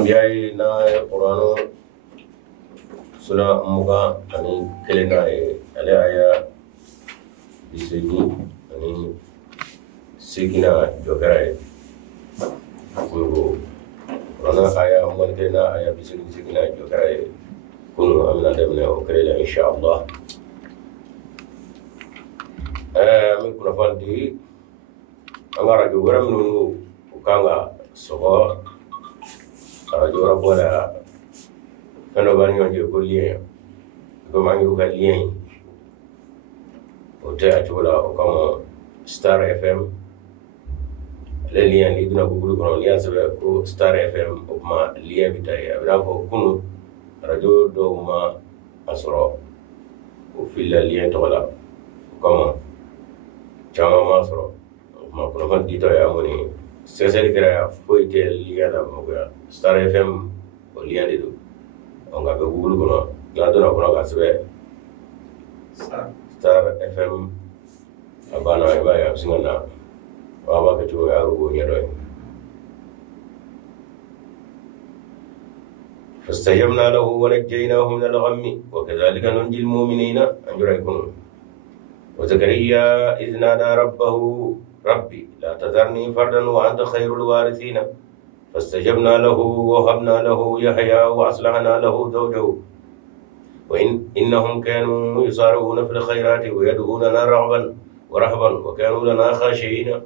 Biaye na Qur'ano sura muga ani kelena ale aya bisegi ani segina jogara kunu Qur'ano aya muga kelena aya bisegi segina jogara kunu amna demne o kelela inshallah min kuna faldi angara jogara minu kanga sogo jora bola kano bani on je ko lien ko mangi ko lien o te atola o kama Star FM le lien li dina google ko ni asabe ko Star FM o ma lien bitaya bra ko kunu radio do ma asro o filla lien to wala kama chama ma asro ma ko fan dito ya moni seseri kera foi te lien la mo Star FM o lien de do on ga google ko la do na ko ga sebe Star FM abana ba ya singana wa ba ke to ya ru ni do فاستجبنا له ونجيناه من الغم وكذلك ننجي المؤمنين أنجريكم وزكريا إذ نادى ربه ربي لا تذرني فردا وأنت خير الوارثين فاستجبنا له ووهبنا له يحيى وأصلحنا له زوجه إنهم كانوا يسارعون في الخيرات ويدعوننا رغبا ورهبا وكانوا لنا خاشعين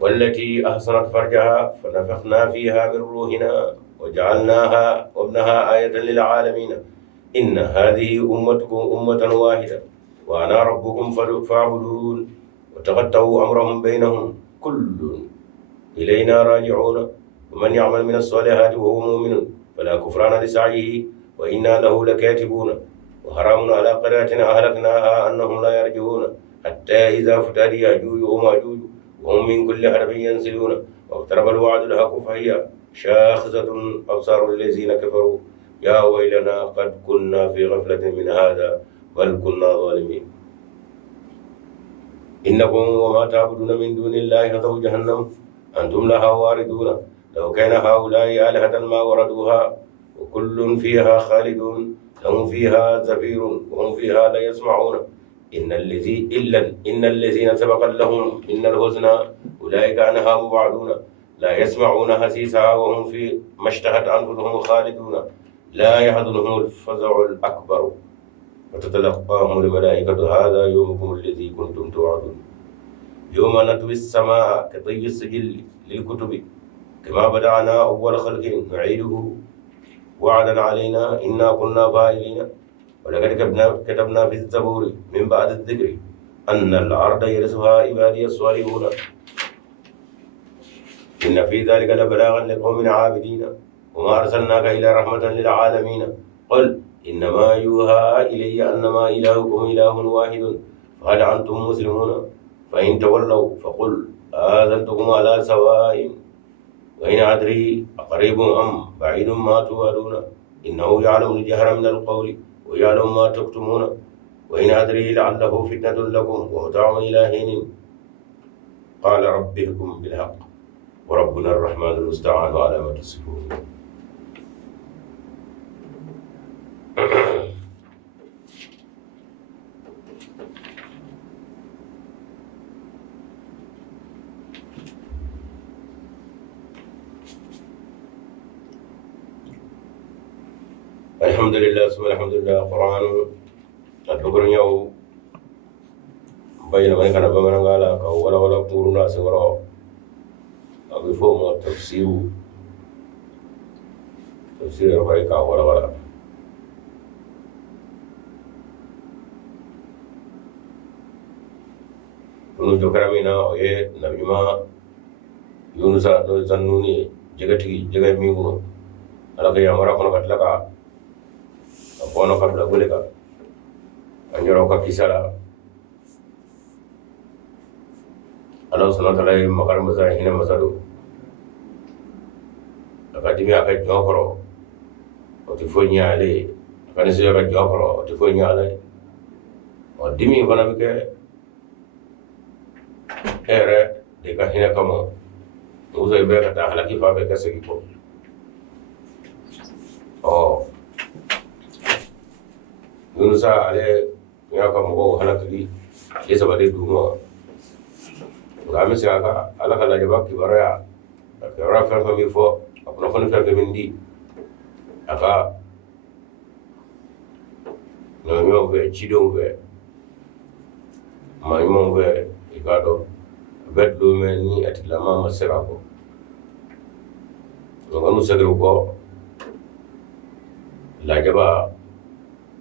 والتي أحصنت فرجها فنفخنا فيها من روحنا وجعلناها وابنها آية للعالمين إن هذه أمتكم أمة واحدة وأنا ربكم فاعبدون وتقطعوا أمرهم بينهم كل إلينا راجعون ومن يعمل من الصالحات وهو مؤمن فلا كفران لسعيه وإنا له لكاتبون وحرام على قرية أهلكناها أنهم لا يرجعون حتى إذا فتح يأجوج ومأجوج وهم من كل حدب ينسلون واقترب الوعد الحق فهي شاخصة أبصار الذين كفروا يا ويلنا قد كنا في غفلة من هذا بل كنا ظالمين إنكم وما تعبدون من دون الله حصب جهنم أنتم لها واردون لو كان هؤلاء آلهة ما وردوها وكل فيها خالدون لهم فيها زفير وهم فيها لا يسمعون إن الذين سبق لهم إن الحسنى أولئك عنها مبعدون لا يسمعون حسيسها وهم في ما اشتهت أنفسهم خالدون لا يحزنهم الفزع الأكبر وتتلقاهم الملائكة هذا يومكم الذي كنتم توعدون يوم نطوي السماء كطي السجل للكتب كما بدأنا أول خلق نعيده وعدا علينا إنا كنا فاعلين ولقد كتبنا في الزبور من بعد الذكر أن الأرض يرثها عبادي الصالحون إن في ذلك لبلاغا لقوم عابدين وما أرسلناك إلا رحمة للعالمين قل إنما يوحى إلي أنما إلهكم إله واحد فهل أنتم مسلمون فإن تولوا فقل آذنتكم على سواء وإن أدري أقريب أم بعيد ما توعدون إنه يعلم الجهر من القول ويعلم ما تكتمون وإن أدري لعله فتنة لكم ومتاع إلى حين قال ربكم بالحق وربنا الرحمن المستعان على ما تصفون الحمد لله ثم الحمد لله قرآن أتبكر يوم بين من كان بمن قال ولا قولنا سورة أبي فهم تفسير ربيك ولا كنوا جكرمينا إيه نبي ما يونس نزنوني جگتي ميغنو على كي أمرا كنا كتلكا أبونا قبل أقولك أنجروك كيسالا الله سبحانه وتعالى مكر مسا هنا مسادو أكاديمي أكاد جوكرو وتفوني عليه أكاد سيا أكاد جوكرو وتفوني عليه وديمي فانا بك إيره ديكا هنا كمان muso be kata halaki fa be kasegi ko Yunusa ale ya ka mo halakali ya sabade duma ngame se aka ala kala jaba kibaraya ka rafa fa mi fo akuna fon fa min di aka no yo be chido be ma mo be ikado beddo men ni atila mama sera ko ngonu segro ko la jaba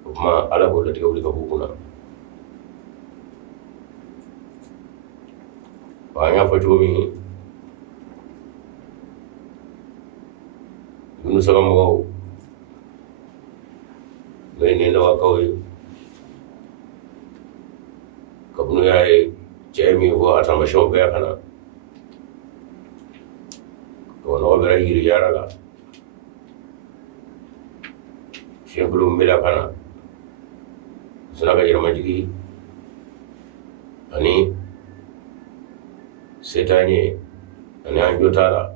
kuma ala ko lati ko bukuna ba nya foto mi Yunus sama mo ne lawa kawai kabnu yayi jami ho atama show be kana to no be yiri yara la shekulu mila kana sunaka jirma jigi ani setanye ani an jotala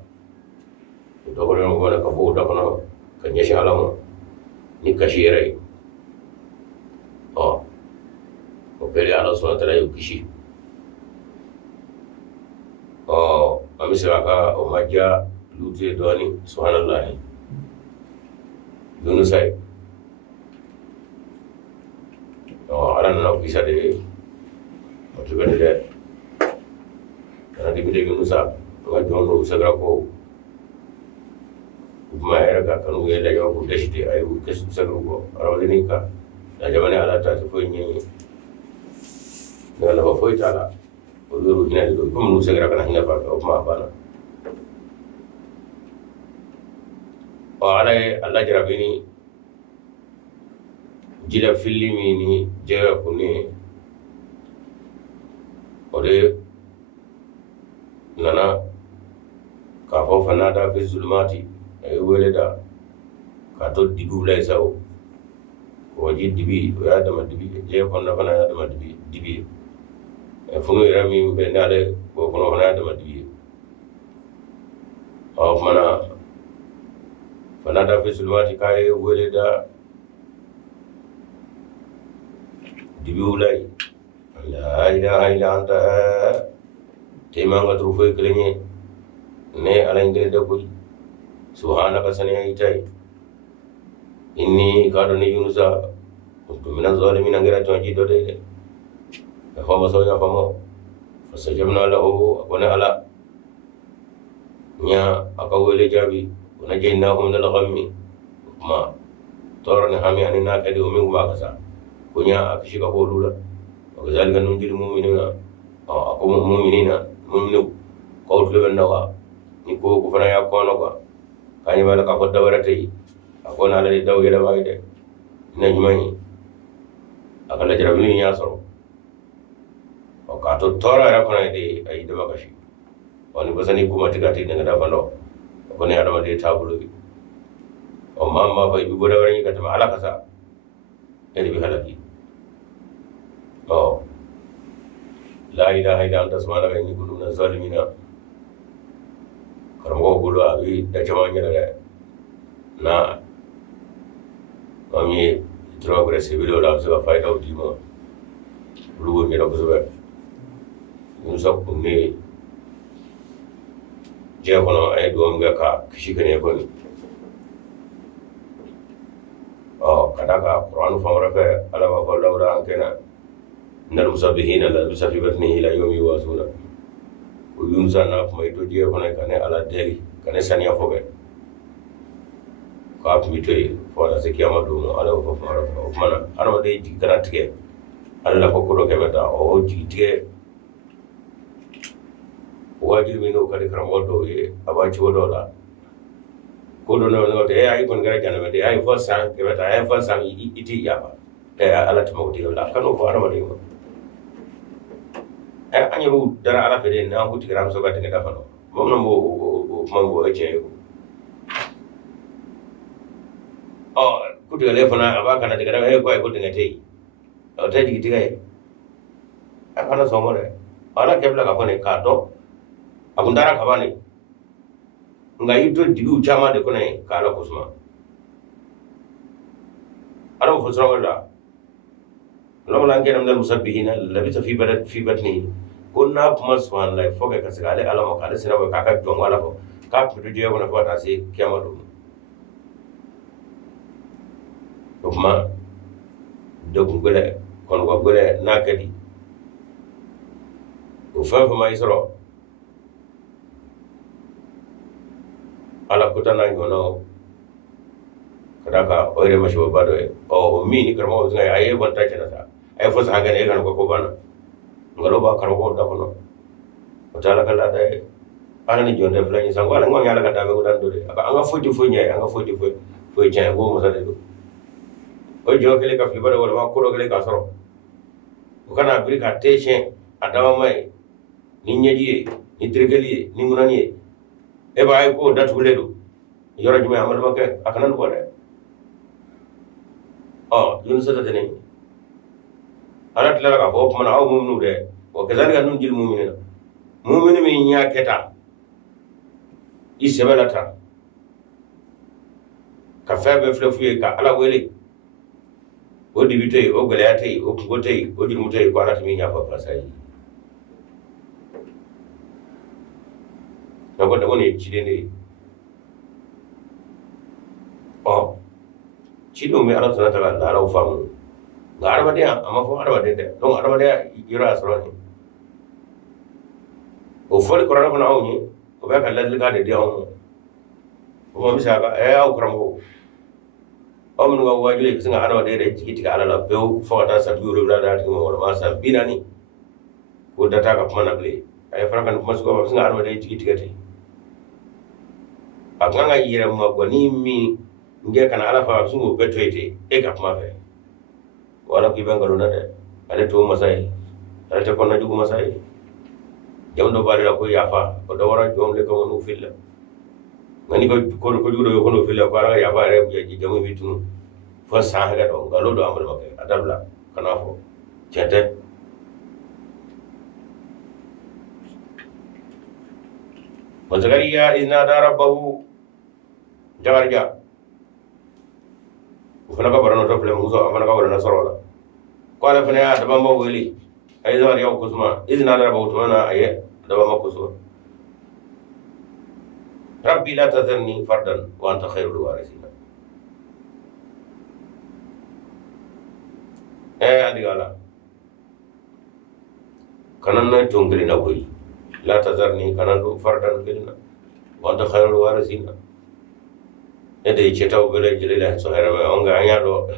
to ko no wala ka bo da kono kan yashi alamo ni kashirai o pele ala subhanahu wa ta'ala yukishi amisira ka o majja lute doni subhanallah Yunusai ala nana bisa de waktu kan de karena di bidang Yunusa nggak jono segera ko kuma era ka kanu ye da yo ko deshite ayu kesu segera ko arawani ka da jamane ala ta fo nyi ngala ba foi tala o duru hina do ko mu segera kana hina ba ko ma bana ala Allah jarabini jila filimi ni jera kuni ode nana ka fo fanada fi zulmati ay weleda ka to dibu lay saw ko ji dibi ya dama dibi je ko na fana ya dama dibi e funu irami be nale ko kono fana ya dama dibi mana fanada fi zulmati kay weleda dibiulai la ilaha illa anta temanga trufoy klenye ne alangere da koy subhanaka sanaya itai inni kadoni Yunusa kuntu minaz zalimin ngara tonji do de fa ma so ya fa mo fasajabna lahu wa ala nya akawele jabi wa najaynahum min al-ghammi ma torne hami anina kadi umi ma kasa kunya akishika ko lula wakazalika nunjil mu'minina ako mu'minu qawlu bandawa ni ko fana ya kono ko kany bala ka fodda warate ako na la daw yela bayde najmani akala jarabini ya soro o ka to tora ra kono de ay de bakashi woni basani kuma tigati daga da falo ko ne adama de tabulu o mamma fay bi boda wani ka tama ala kasa edi bi halaki la ilaha illa anta subhanaka inni kuntu minaz zalimin karamo gulo abi da jamanya da na kami tro aggressive video la so fight out dimo lugo mi ro so Yunusa kunni je kono ay doom ga ka kishi kane ko ni kadaka Quran famara fe ala wa lawra ankena nal musabbihin la bisa fi batnihi ila yawmi wasuna o Yunusa na kuma ito je kono kane ala deli kane sania fobe ka mitoy fora se kiyama do mo ala ko famara o mana ana de ji garantige alla ko ko ke beta o ji tige wajir mino kadi karamo do ye abachi wodola ko do no te ay kon gara jana te ay fo san ke beta ay fo san iti yaba te ala tamo di la kanu ko arama de mo ay anyu dara ala fede na ko tigram so gata da fano mom no mo mango eche ko de le fana aba kana de gara ay ko ay ko de ngate o te di tigai akana so mo re ala kebla ka fone ka to akundara kabane nga yito digu chama de kone kala kusma aro fusra wala law lan kenam dal musabbihina labisa fi batni kunna kuma subhanallah foga kasale alama kala sina ko kaka don wala ko ka putu je ko na fata se kiyama do kuma dogu gole kon ko gole nakadi o fa ma isro ala kutana ngono kadaka oire masho bado o mini karmo ngai aye bonta chana sa ay fo sa ngane kan ko bana ngalo ba karmo da kono o tala kala dai ala ni jonde flani sango ala ngwa yala kata be udan dole aka anga foti fo nyai anga foti fo chen go mo sa de o jo kele ka flibare wala ma ko kele ka soro o kana bri ka techen adama mai ni nyeji ni trigeli ni munani e bay ko datule do yoro jume amal make akanan ko de yun sa tane alat la ka fo mana aw mumnu de o kazalika nun jil mu'minina mu'mini mi nya keta isebelata ka febe flefuye ka ala wele o dibite o galeate o ngote o jilmute ko ala mi nya fa fasai ko da woni cidene cido mi ala sanata la ala famu ga arba dia ama fo arba de don arba dia yura asroni o fol ko rana ko awni ko be ka ladli ga de dia on o mo misa ga e aw krambo o mun ga wajule ko singa arba de jigiti ga ala la bew fo ta sa biuro la da ti mo wala ma sa binani ko data ka kuma na ble ay frakan kuma ko singa arba de jigiti ga ti akanga yira mo ko ni mi nge kana ala fa sungo betoyte e ka kuma fe wala ki bangalo na de ale to masai ale te konna jugu masai jamdo bari la ko yafa ko do wara jom le ko no filla ngani ko judo ko no filla ko ara yafa re je jamu bitunu fa sa ga do ngalo do amal make adabla kana fo chete wa zakariya izna da rabbahu jawarja fana ka barano to fle muso fana ka barano sorola ko ala fana ya daba ma weli ay zawar yaw kusma izna da rabbahu tuna ay daba ma kusma rabbi la tadharni fardan wa anta khairul warithin adigala kanan na tongri na koy la tadharni kanan do fardan kelina wa anta khairul warithin ede chetaw bele jilila so herame onga anya do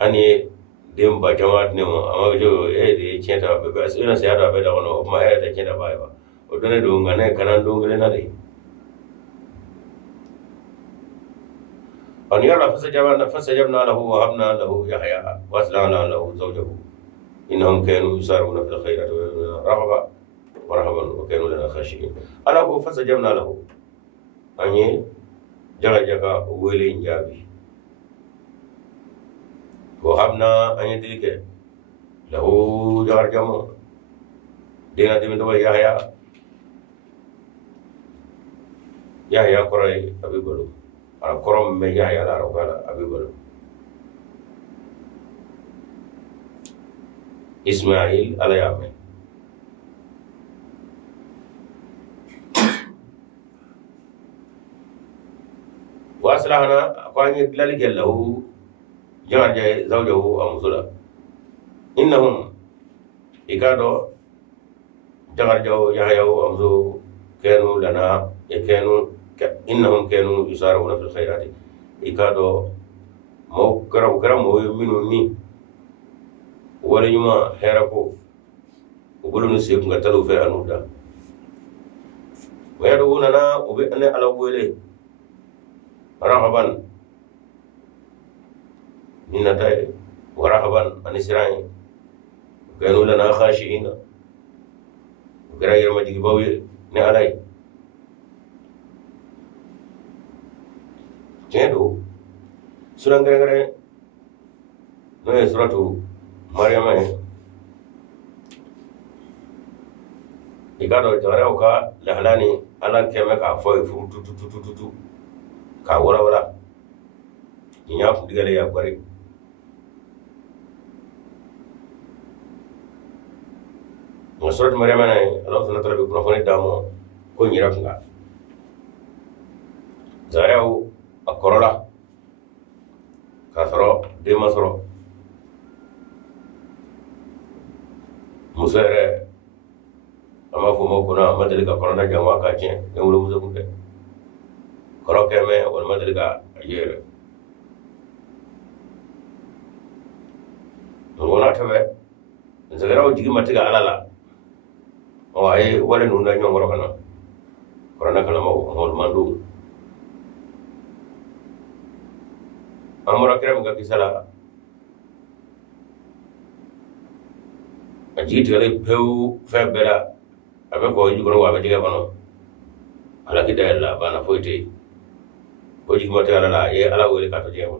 ani dem ba jamaat ne mo amajo ede cheta be bas ina se ada be da ono ma ede cheta ba ba o done do ngane kanan do ngele na de an yara fasajabna lahu wa habna lahu yahya wa aslana lahu zawjahu innahum kanu yusaruna fil khairati wa rahaba wa rahaban wa kanu lana khashiin ala ko fasajabna lahu anye jaga wele njabi ko habna anya dilike lahu jagar jamo dina dimi do yahya koray abibulu ala korom me yahya la rokala abibulu ismail ala yame waslahana akwani lalige lahu jawarja zawjahu amsula innahum ikado jawarja yahyahu amsu kanu lana yakanu innahum kanu yusaruna fil khairati ikado mo karam mo minu ni wala nyuma herako ubulu ni seku ngatalu fe anuda wayaduna na ubi ane ala wele rahaban ninatay wa rahaban anisrai kanu lana khashiina garayir majigi bawi ne alay jedo surang gare no suratu maryama ikado jara ka lahlani ala keme ka foy fu tu ka wala nya fu digale ya bari surat maryam na Allah subhanahu wa ta'ala bi profane damo ko nyira funga zarau akorola kasoro de masoro musere ama fo mo kuna madali ka korona jama ka chen ne wuro muzo kunde koro keme wal madali ka yere wona tabe zarau jigi matiga alala o ay wala nunda nyongoro kana korona kana mo mandu amura kira muga kisala ajiti gale peu febera abe ko jugoro wa be diga bano ala kidalla bana foite o jigi mata ala ye ala wele ka to jebo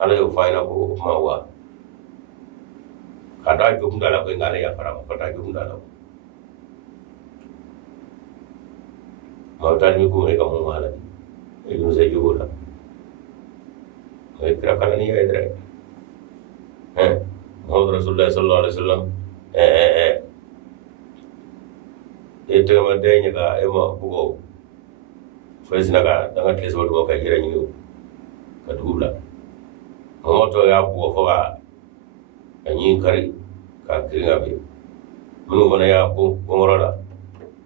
ala yo fayna ko mawa kada jum dala ko ngale ya fara kada jum dala mawta ni ko e ka mo wala e no se jugola e kira kana ni edre Muhammad Rasulullah sallallahu alaihi wasallam e te ma de nya ga e ma bugo fes naga danga tes wodo ka hira ni ka dubla moto ya bugo fo ga anyi kari ka kiringa be munu bana ya bu ngorola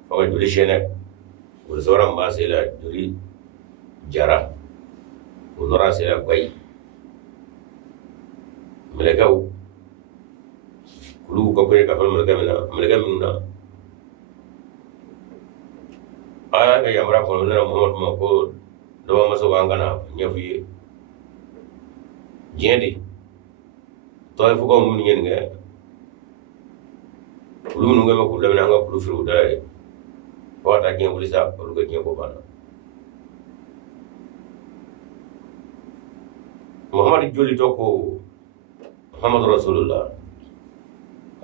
fo ga juli shene wala soram ba se la juli jara unora se la kwai melekau kulu ko ko ka fal meleka minna aya ga yamra ko na Muhammad ma ko do ma so gangana nyafi jendi to fu ko mun ngen nga kulu nu nga ko da nga kulu firu dai wata gen wulisa ko ga gen ko bana Muhammad joli to ko Muhammad Rasulullah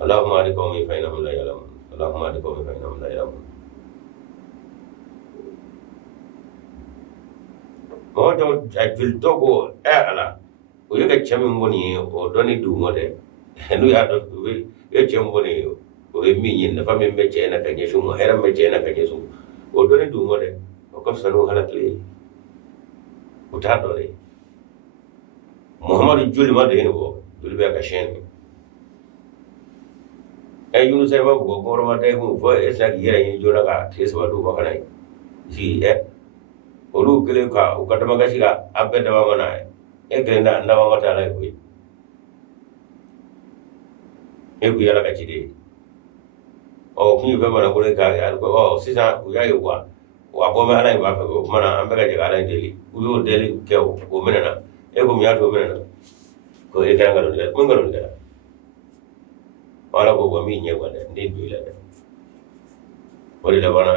Allahumma adi qawmi fa innahum la ya'lamun Allahumma adi qawmi fa innahum la ya'lamun Moto ajul togo ala o yega chami ngoni o doni du ngode nu ya do e chami ngoni o e mi yin fa me meche na kanye shu mo hera meche na kanye shu o doni du ngode o ko sanu halatli o ta do re Muhammad juli ma de no juli be ka shen e yunu sai ba ko ko ma de ko fo e sa yera yin jona ka tes ba du ba kana ji e olu kele ka o ka tama gashi ka abbe da ba mana e ke na ba mata la ko e ku yala ka ci de o ki be mana ko le ka ya ko o sisa u ya yo wa bo ma ala ba fa ko mana ambe ka je ala deli u yo deli ke o menana e ko mi ato menana ko e ka ngalo de mun ngalo de wala ko mi nye ko de ndi du la de wala da bana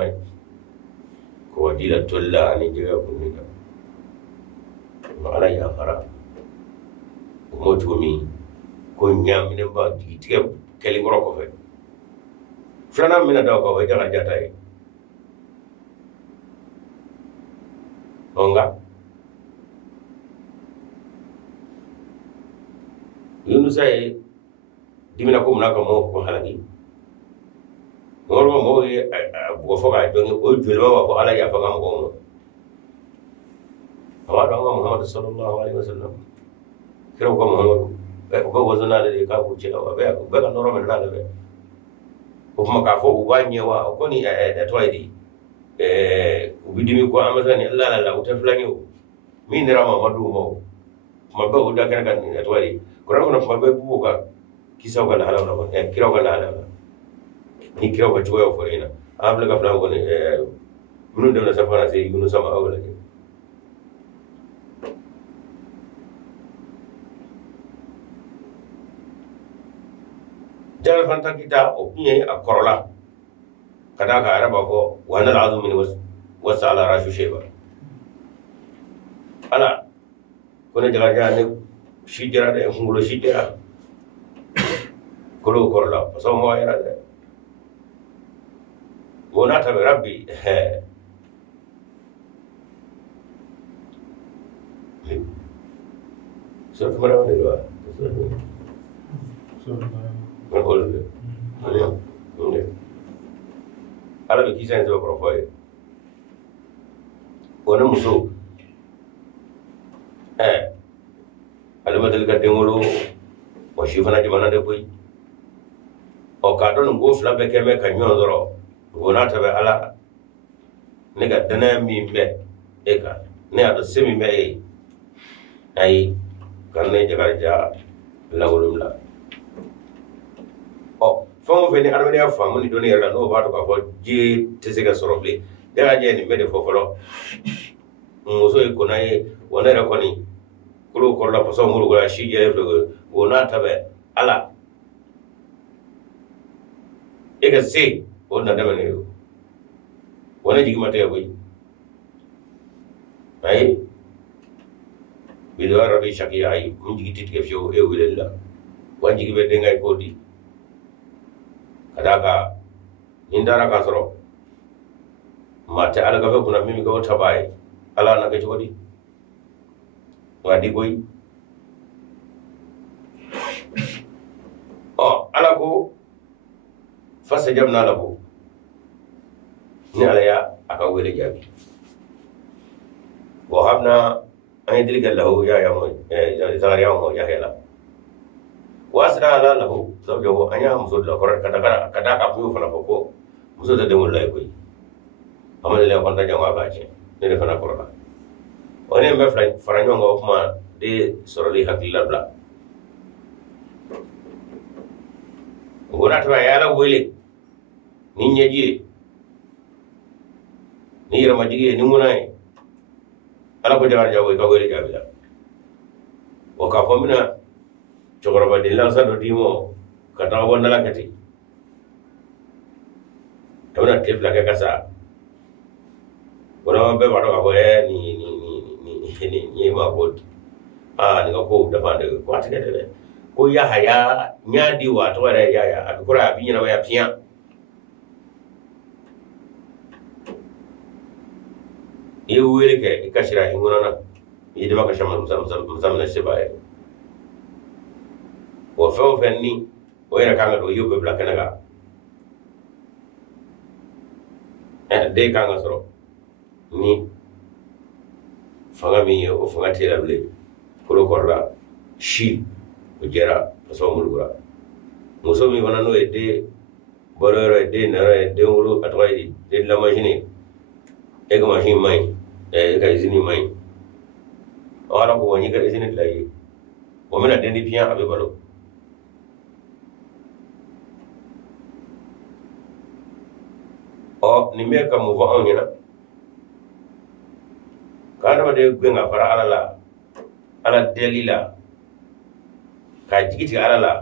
ko wadila tolla ani jega ko ni ka ala ya fara mo to mi ko nyamine ba tige keli ngoro ko fe fana mina da ko wajala jata e onga yunu sai dimina ko munaka mo ko halaki ngoro mo e bo fo ga jongi o julma ko ala ya fa ngam ko mo awado Muhammad sallallahu alaihi wasallam kiro ko Muhammad ko wazana de ka ku ce ba ba ka noro men la de ko ma ka fo ubanye wa ko ni da toidi ubidimi ko amazani Allah la utaflanyo min rama madu mo ma ba uda kan kan da toidi ko ran ko ma ba bu ka kisa ko na hala na kiro ko na hala ni kiro ko joyo forina afle ka flan ko ni munu dem na safana se yunu sama awla ke jara fanta kita opiye akorola kada ka araba ko wana alazum min wasala rashu sheba ala kone jaga jane shijara de hungulo shijara kolo korola so mo era de wona ta rabbi سورة مريم دي بقى نقول ala be kisa nse bakoro foye wona muso alimatel ka dengolo wa shifana jamana de koy o ka don go fla be keme ka nyon doro wona tabe ala ne ga dana mi be e ka ne ado semi me ay kan ne jagar ja lawulum la o famo fe ni armenia famu ni doni yalla no bato ka fo je tesega soroble dara je ni mede fofolo muso e konay wona ra koni kulo korla paso muru gura shi je fe wona tabe ala e ga se wona dama ne wona jigi mate boy ay bido ara bi shaki ay mun jigi titke fio e wilela wanjigi be dengay kodi kadaka indara ka soro mate ala gafe kuna mimi ko tabaye ala na ke jodi wadi koy ala ko fasajabna lahu ni ala ya aka wele jabi wa habna ay dilga lahu ya mo ya mo ya hela wasra ala lahu zawjahu anya musudla korat kada ka bu fana ko musuda de mulla koy amale le ko ndaja wa baaje ne fana korona one me faranyo ngo kuma de soroli hakilla bla wonata ya la wele ni nyeji ni rama jige ni munay ala ko jagar jawo ka wele jabila o ka fomina chogoraba de lansa do dimo kata wonna la kati tabna tefla ka kasa wona be wado ka ni ma ko ni ko da fa de ko atike de ko ya haya nyadi wa to re ya abikura abinyina ya pia wele ke ikashira ingona yidima ka shama musamna sebaye wo fewo fenni o yera kanga do yobbe bla kenaga de kanga soro ni fanga mi o fanga tela ble kolo korra shi o jera so mulgura muso mi wana no ede bororo ede nara ede wuro atwai de la machine e ga machine mai e ga izini mai ala ko wani ga izini lai o mena dendi pian abe balo ni me ka mo on hina kana de gwenga fara ala delila ka jigiti ala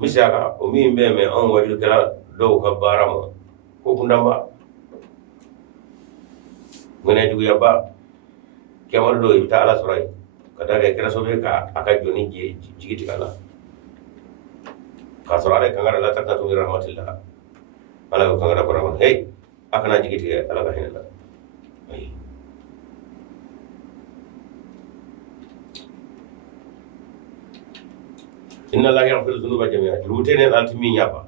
misaka o mi mbeme on wajul kala do ka baramo ko kundamba ngene jugu yaba kemal do ita ala soray kada ga kira sobe ka aka joni jigiti ala ka sorale kangara la takatu rahmatillah ala ko kangara barama hey akana jigiti ala ka hinala ay inna la yaghfiru dhunuba jami'a rutene altimi nyapa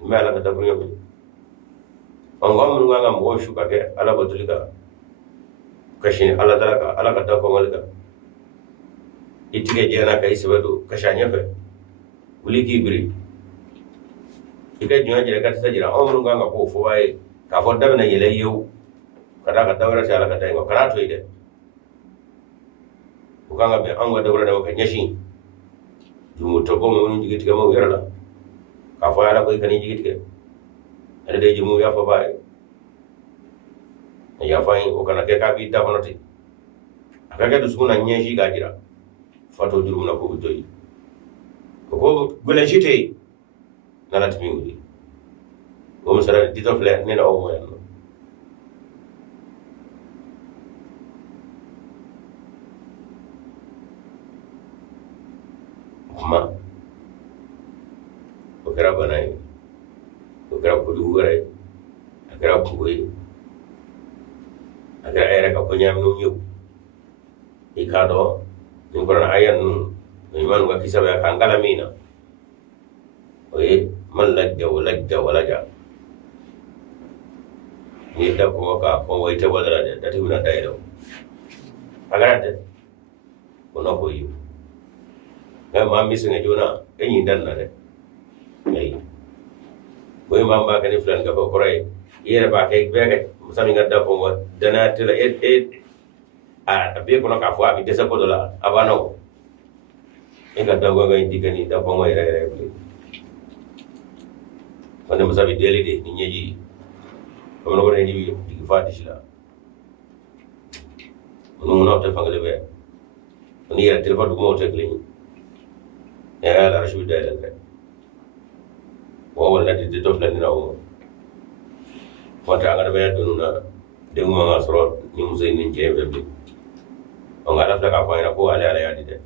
me ala ka dabru yobe on ngam nga mo shuka ke ala batulika kashin ala dalaka ala ka da ko malika itige jena ka isbadu kashanya fe uliki biri ika junya jere ka tajira on nga ko fo waye ka fo dabna yele yow kada ka dawra ta ala ka dai ngo karato ide ukanga be an wa dawra da ka nyashi jumu to ko mo jigiti mo yerala ka fa ala ko ikani jigiti ada de jumu ya fa bae ya fa o kana ke ka bi da bonoti aka ke dusuna nyeshi gajira fato jurum na ko doyi ko gole shite na latmi wudi o musara dito fle ne na o mo yanno ma o kɛra bana ye o kɛra kojugu wɛrɛ ye a kɛra kungo ye a kɛra e yɛrɛ ka ko ɲaminɛw ye ikado ni Qur'an ayan nu iman ga kisabe kan galamina oye man lajja wala ja ni da ko ka ko waita wadara da tuna dai do agarate kono ko yu ga ma mi singa jona enyi dan na de ai boy ma ba kan flan ga ko ray yere ba kay bege musami ngadda ko wa dana tela a be kono ka fo abi desa ko dola abano e ga dago ga indigani da ko moy ray wanda musabi deli de ni nyeji ko no re ni digi fati sila no no te fangale be ni ya telefon du mo te klini ya la rashu da la o wala de dof la ni nawo wata ngada be dunu na de mo nga soro ni musay ni jebe be o ngada fla ka ko ina ko ala ya di de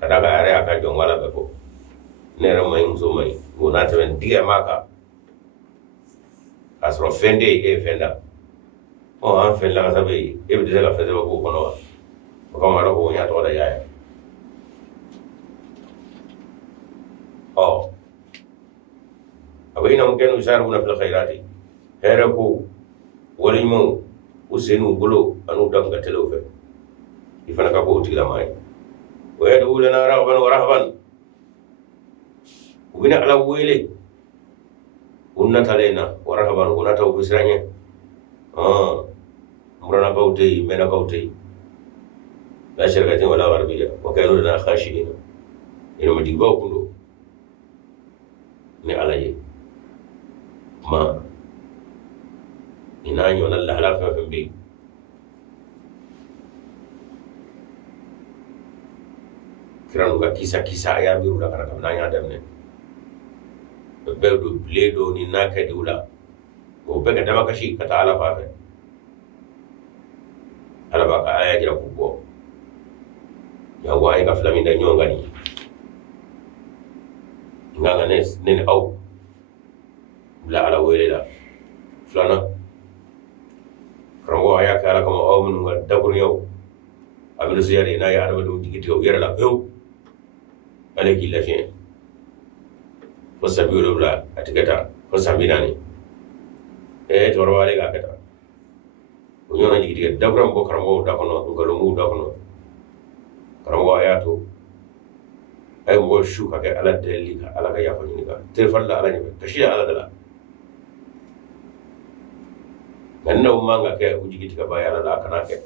kada ga are aka jong wala be ko nera mai muso mai gona ta ben diga maka asro fende e fenda o an fenda ka sabe e bi daga fende ko kono ko ma ro nya to da ya o abina mumkin usaruna fil khairati heraku walimo usenu bulo anu danga telofe ifana ka ko tigla mai wa yadu lana raghban wa rahban ubina ala wele unnata lena warhaban gunata ubisranye murana kawtay mena kawtay la shirkatin wala gharbiya wa kanu lana khashiina ina madiba kundo ni alaye ma ina nyo la hala fa bi kiranu ga kisa ya biru da kana kana nya damne bedo bledo ni naka diula o bega dama kashi kata ala fa fe ala baka aya jira kubo ya wa ay ka flami da nyonga ni nganga ne au la ala wele la flana karawo aya ka ala kama au mun ga dabur yow abin su yare na ya arba do digiti yow yara la yow alaki lafiya wasabi wala atigata wasabi nani to wala ga kata unyona jigi dabram bo karamo da kono ngalo mu da kono karamo ayato ay mo shuka ke ala deli ka ala ga yafa ni ka te falla ala ni kashi ala dala ganna umma ga ke jigi ka baya ala kana ke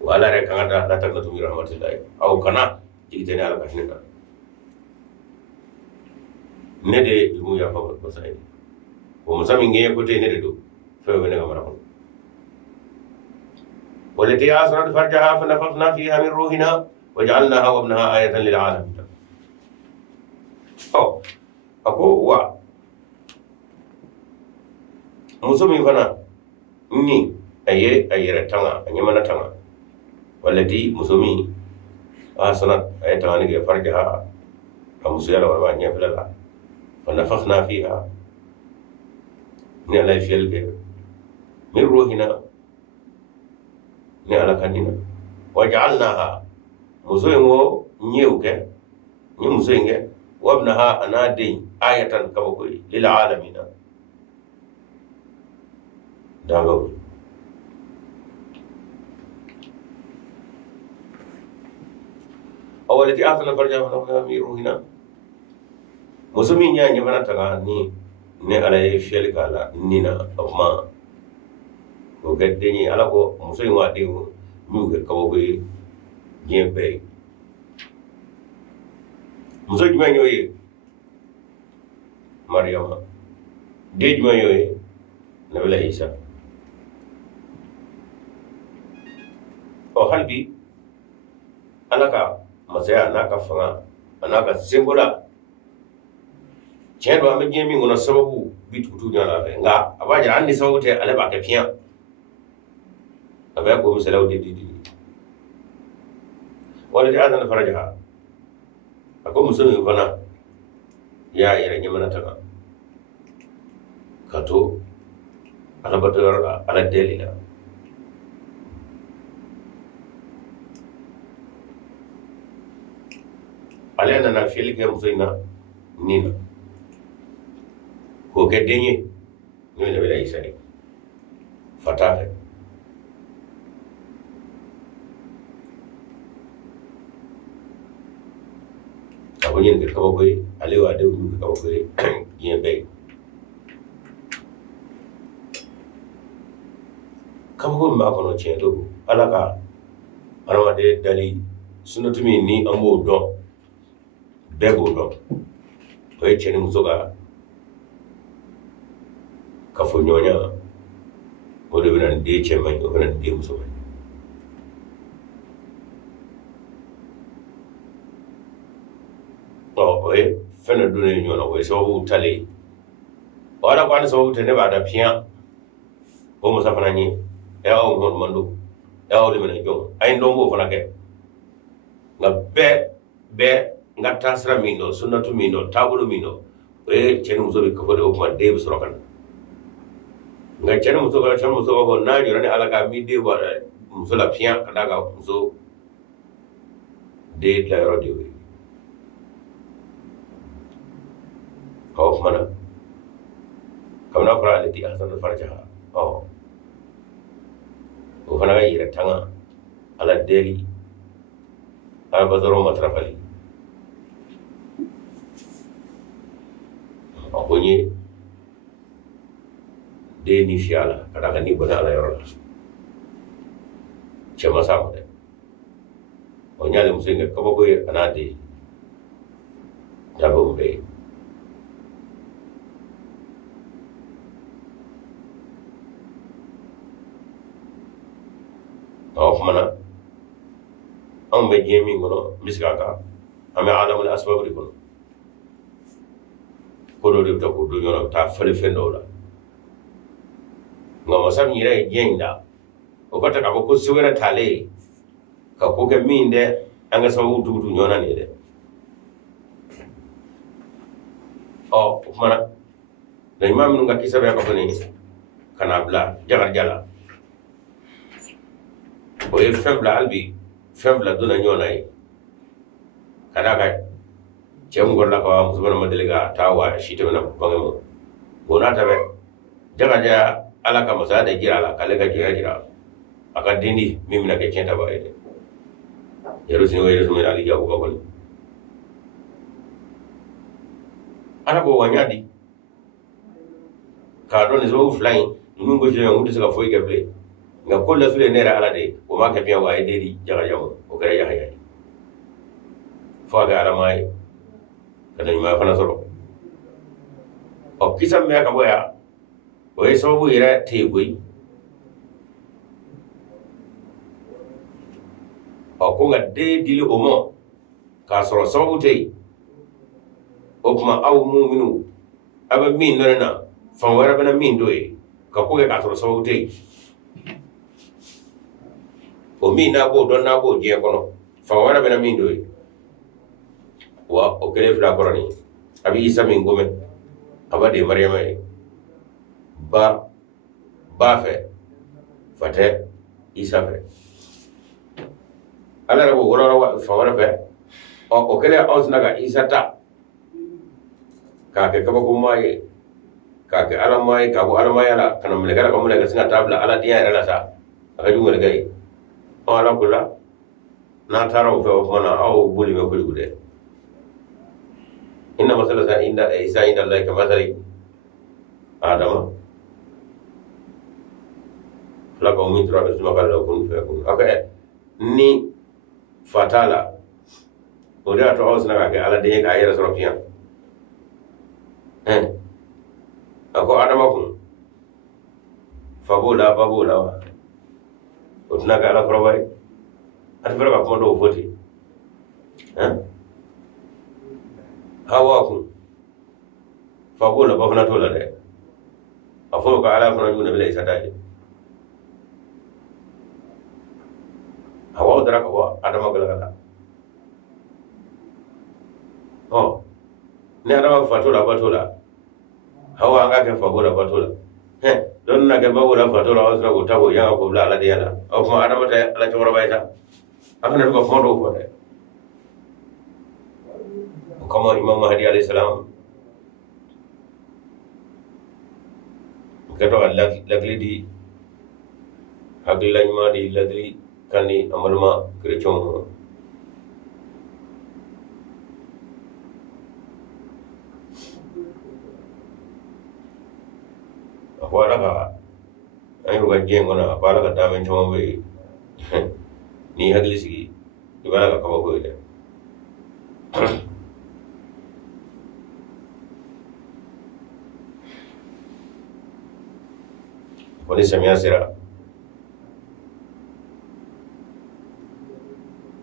wala re kan da ta na tumi rahmatullahi au kana jigi te ala ka ni ka nede imu ya fa ko sai o musami ngiye ko te nede do fe wene ga mara ko walati asrat farjaha fa nafakhna fiha min ruhina waj'alnaha wa ibnaha ayatan lil alamin ako wa musumi fana ni ayere tanga anyamana tanga walati musumi asrat ayatan ni ge farjaha amusiyala wa nya filala ونفخنا فيها نعلى فيلك من روحنا نعلى كننا وجعلناها مسوينغو نيوك نيمسوينغ وابنها أنادي آية كبكوي للعالمين داغو أولتي آثنا فرجها ونفخنا من روحنا musumin ya nyamana taga ni ne ala ye fiel kala nina amma ko gadde ni ala ko musumin wa dewo mu ke kawo ko jembe muso juma nyoye maryama de juma nyoye nabila isa o halbi alaka masaya naka fanga anaka sembula cendo am jemi ngona sababu bitutu nyala nga abaja andi sababu te ale ba ka pian aba ko misalaw de di wala di adana farajaha ako musulmi bana ya ira nyamana taka kato ala batar ala delila alena na fili ke musoina nina ko ke denye ni ne bela isai fatafe abunyin ke kawo koy alewa de wu kawo koy yen bay kawo ko ma kono cheto alaka aramade dali sunatumi ni ambo do bego do koy cheni musoga kafo nyonya o de binan de chemay o binan de musoga oye fene dune nyona oye sababu tale wala kwani sababu tene ba da piya o musa fana ni ya o mon mando ya o limene jom ay ndombo fana ke nga be nga tasra mindo sunnatu mindo tabulu mindo oye chenu muso be ko de o ma de bi sorokan nga chenu muso ko na jora ni alaka mi de wa muso la piya kada ga muso de la radio خوف منا كم نقرأ التي أحسن فرجها وهنا غير تانا على الدلي على بدر مترفلي أقولني دني شيالا كذا كني بنا على يرولا cema sama de o nyale musinga kabo ko anadi dabombe mana am be jemi ngono miskaka ame alamul asbab ri kono ko do de ko do nyoro ta fele fendola ngoma sam nyire jenda o kota ka ko suwera tale ka ko ke minde anga sawu dudu nyona ne de mana da imam nga kisabe ka ko ni kana bla jagar jala oye faible albi faible duna nyona yi kada ka cem gorla ko musubana madeliga tawa shite na bangemo gona tabe jaga ja ala ka masada jira ala kale ka jira aka dindi mimina ke centa ba ide yerusin o yerusin ali jabu ko ni ana ko wanyadi ka do ni zo flying nungo jere ngude saka foi gable nga kolla sule nera ala de o ma ka biya wa dedi jaga jamu o kare ya hayani fa ga ala mai kada ma fana soro o kisam me ka boya o e sababu ira te goi o ko nga de dili o mo ka soro sababu te o kuma aw mu'minu aba min nona fa wara bana min doye ka ko ga soro sababu te o mi na bo don na bo je kono fa wara bena min doy wa o kele fla korani abi isa min gome abade maryama ba fe fate isa fe ala rabo wora wa fa wara fe o kele aus naga isa ta ka ke kaba ko maye ka ke ala maye ka ko ala maye ala kana mele gara ko mele ga singa tabla ala diya ala sa aka jumel gay ala kula na tara o fe o mana aw buli me ko gude inna masalata inda isa inda allah ka masali adama la ko min tra be suma kala kun fe kun aka ni fatala o da to ausna ka ala de ka yera sorofiya ako adama kun fabola babola o tuna ka ala probay ati fera ka kuma do foti hawa kun fabola bafana tola de afo ka ala fana juna bela isa dai hawa dara ka wa adama gala ne adama fatola batola hawa anga ke fabola batola don na ga babu la fatola wasra ko tabo ya ko la ala diana o kuma adama ta ala to roba ita aka ne ko fondo ko de كما إمام مهدي عليه السلام كتو لغلي دي حقل لنما دي لغلي كاني أمرما كريچون أخوارا أي روغا جيمونا أخوارا كتابين شما بي ni hagli sigi ibala ka kaba koy de koni samia sira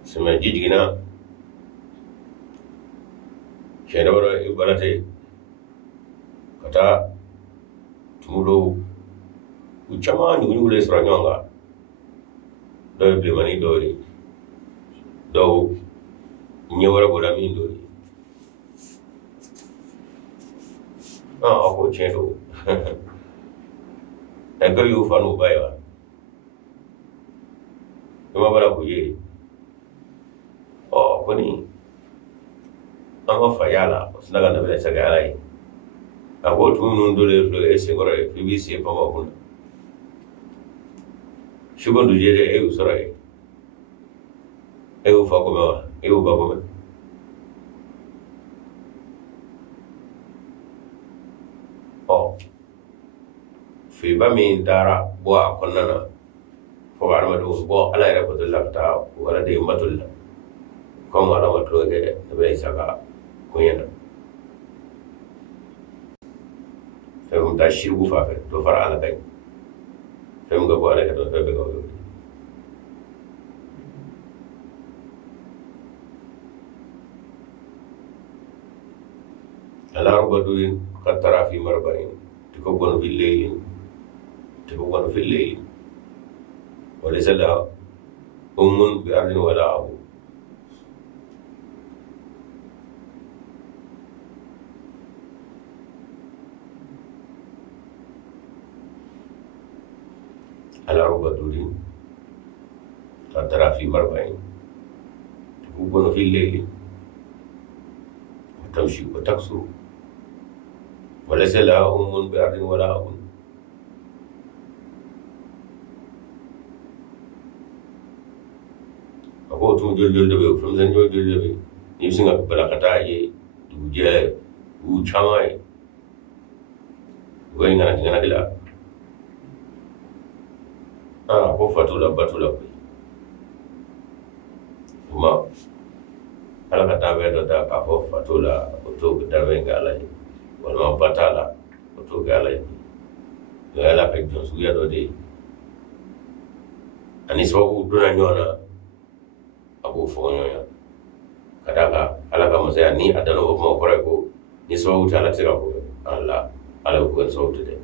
sama jijigina sheda wara ibalate kata tumudo uchama ni wule sura nyonga do blimani do nyewara bola min do ako chendo ego yu fanu baiwa kuma bara kuje koni ama fayala usnaga na bela sagalai ako tunun dole flo esengora BBC pa wakuna shugondu jere e usora e u fa kuma e u ba kuma fi ba min dara bo akonnana fo arma do bo ala ira ko dalla ta wala de matulla ko ma ala matlo ge be saka ko yenda fem da shigu fa fe do fara ala kay fem ga bo ala ka do be go ala rubaduin qad tara fi marba'in تكون في الليل تكون في الليل وليس لها أم بأرض ولا أبو على ربة قد ترى في مربعين تكون في الليل وتمشي وتكسر وليس لها أم بأرض ولا أب ako tum jol de from zan jol de ni singa bala kata ye duje u chamai go ngana ngana dila ko batula kuma ala kata be do da ka ko fatula to da be ngala wala batala to gala gala pe don suya do de ani so duna nyona abu fonyo ya kadaka ala ka musaya ni adano mo kore ko ni so utala tira ko ala ko so de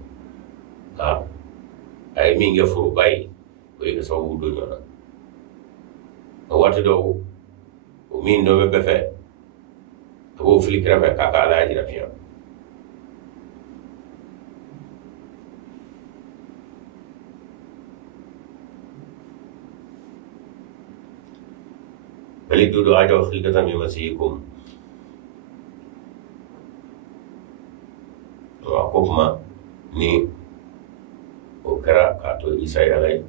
ay mi nge furu bay ko e so do nyona wata do o min do be fe to flikra fe kaka ala jira fiya balik dulu aja khilqatan min masihikum ko kuma ni o kara ka to isa yalai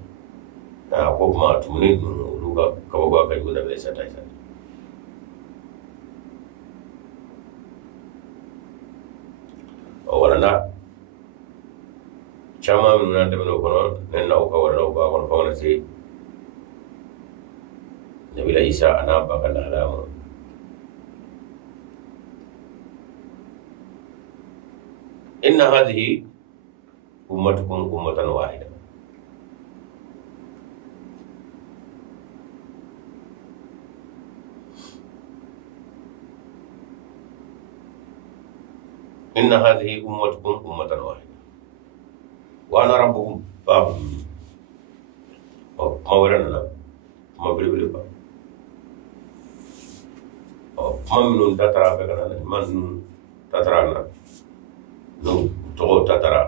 ko kuma tumuni ruga kabaga ka yuna be sata isa warana chama min nan de no kono nen na o ka warana o ba kono fa si Nabi Isa ana bakal alamu inna hadhihi ummatukum ummatan wahida inna hadhihi ummatukum ummatan wahida wa ana rabbukum fa'budun mawarana mabili ba mamnun tatara be kana man tatara na no to tatara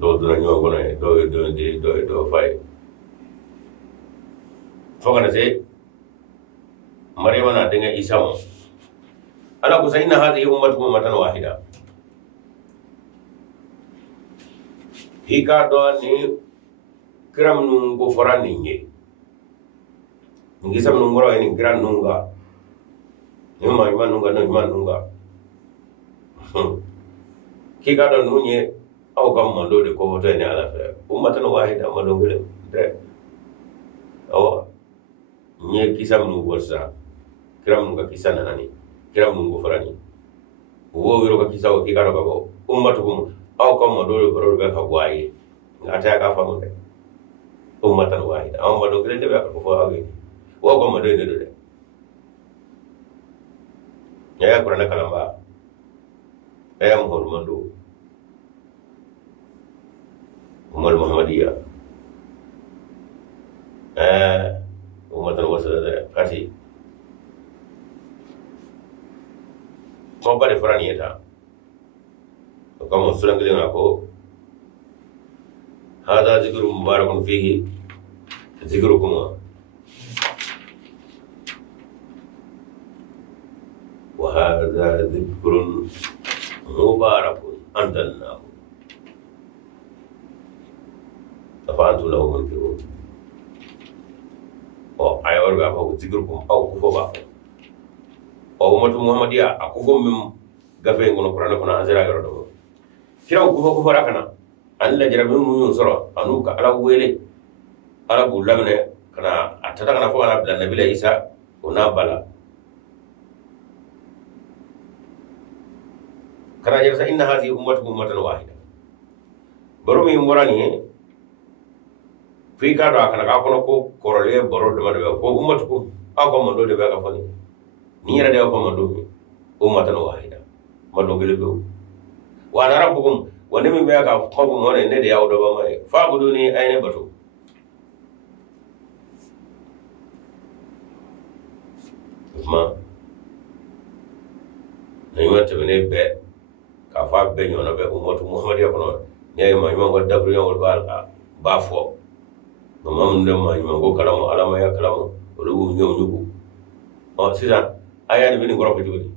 do nyo gono do fay fogana se mariama na denga isa mo ala ko sayna hadhihi ummatukum ummatan wahida hika do ni kiram nun go forani nye ngisam nun ngoro ni kiram nunga ni ma iman nunga no iman nunga hika do nunye aw gam mando de ko to ni ala fe ummatan wahida mando ngere de aw nye kisam nun go sa kiram nunga kisana nani kiram nun go forani wo wiro ka kisawo hika do ko ummatukum aw kam mando de boro be ka waye ngata ka famu de ummatan wahida aw mando ngere de be ko fo awe wo ko mando de de ya qur'ana kalamba ya muhammadu umar muhammadiya ummatan wasada fati mo bare farani eta kama surangile ngako hada zikru mubarakun fihi zikrukum wa hada zikrun mubarakun anzalnahu afantu lahu munkirun o ayawar ga ko zikrukum aw ko ba o ummatu muhammadiya akufo mim gafe ngono qur'ana kono azira yoro do kiraw ko fara kana alla jarabe mun soro anu ka ala wele ala bu lamne kana atata kana fo ala bla nabila isa ona bala kana jara sa inna hadhihi ummatukum ummatan wahida borumi umrani fi ka do kana ka kono ko korole boro de made ko ummatukum ako mo do de be ka foni ni yara de ko mo do ummatan wahida mo do gele be wa rabbukum wani min baya ka kwabu mwane ne da yawo da ba mai fa gudu ne ainihin batu kuma na yi wata bane be ka fa be nyona be ummatu muhammad ya kono ne yi ma yi mango dabru yawon ba fo no mamun da ma yi mango kalamu alama ya kalamu olubu nyaw nyugu o sisan aya ni bini goro ko jodi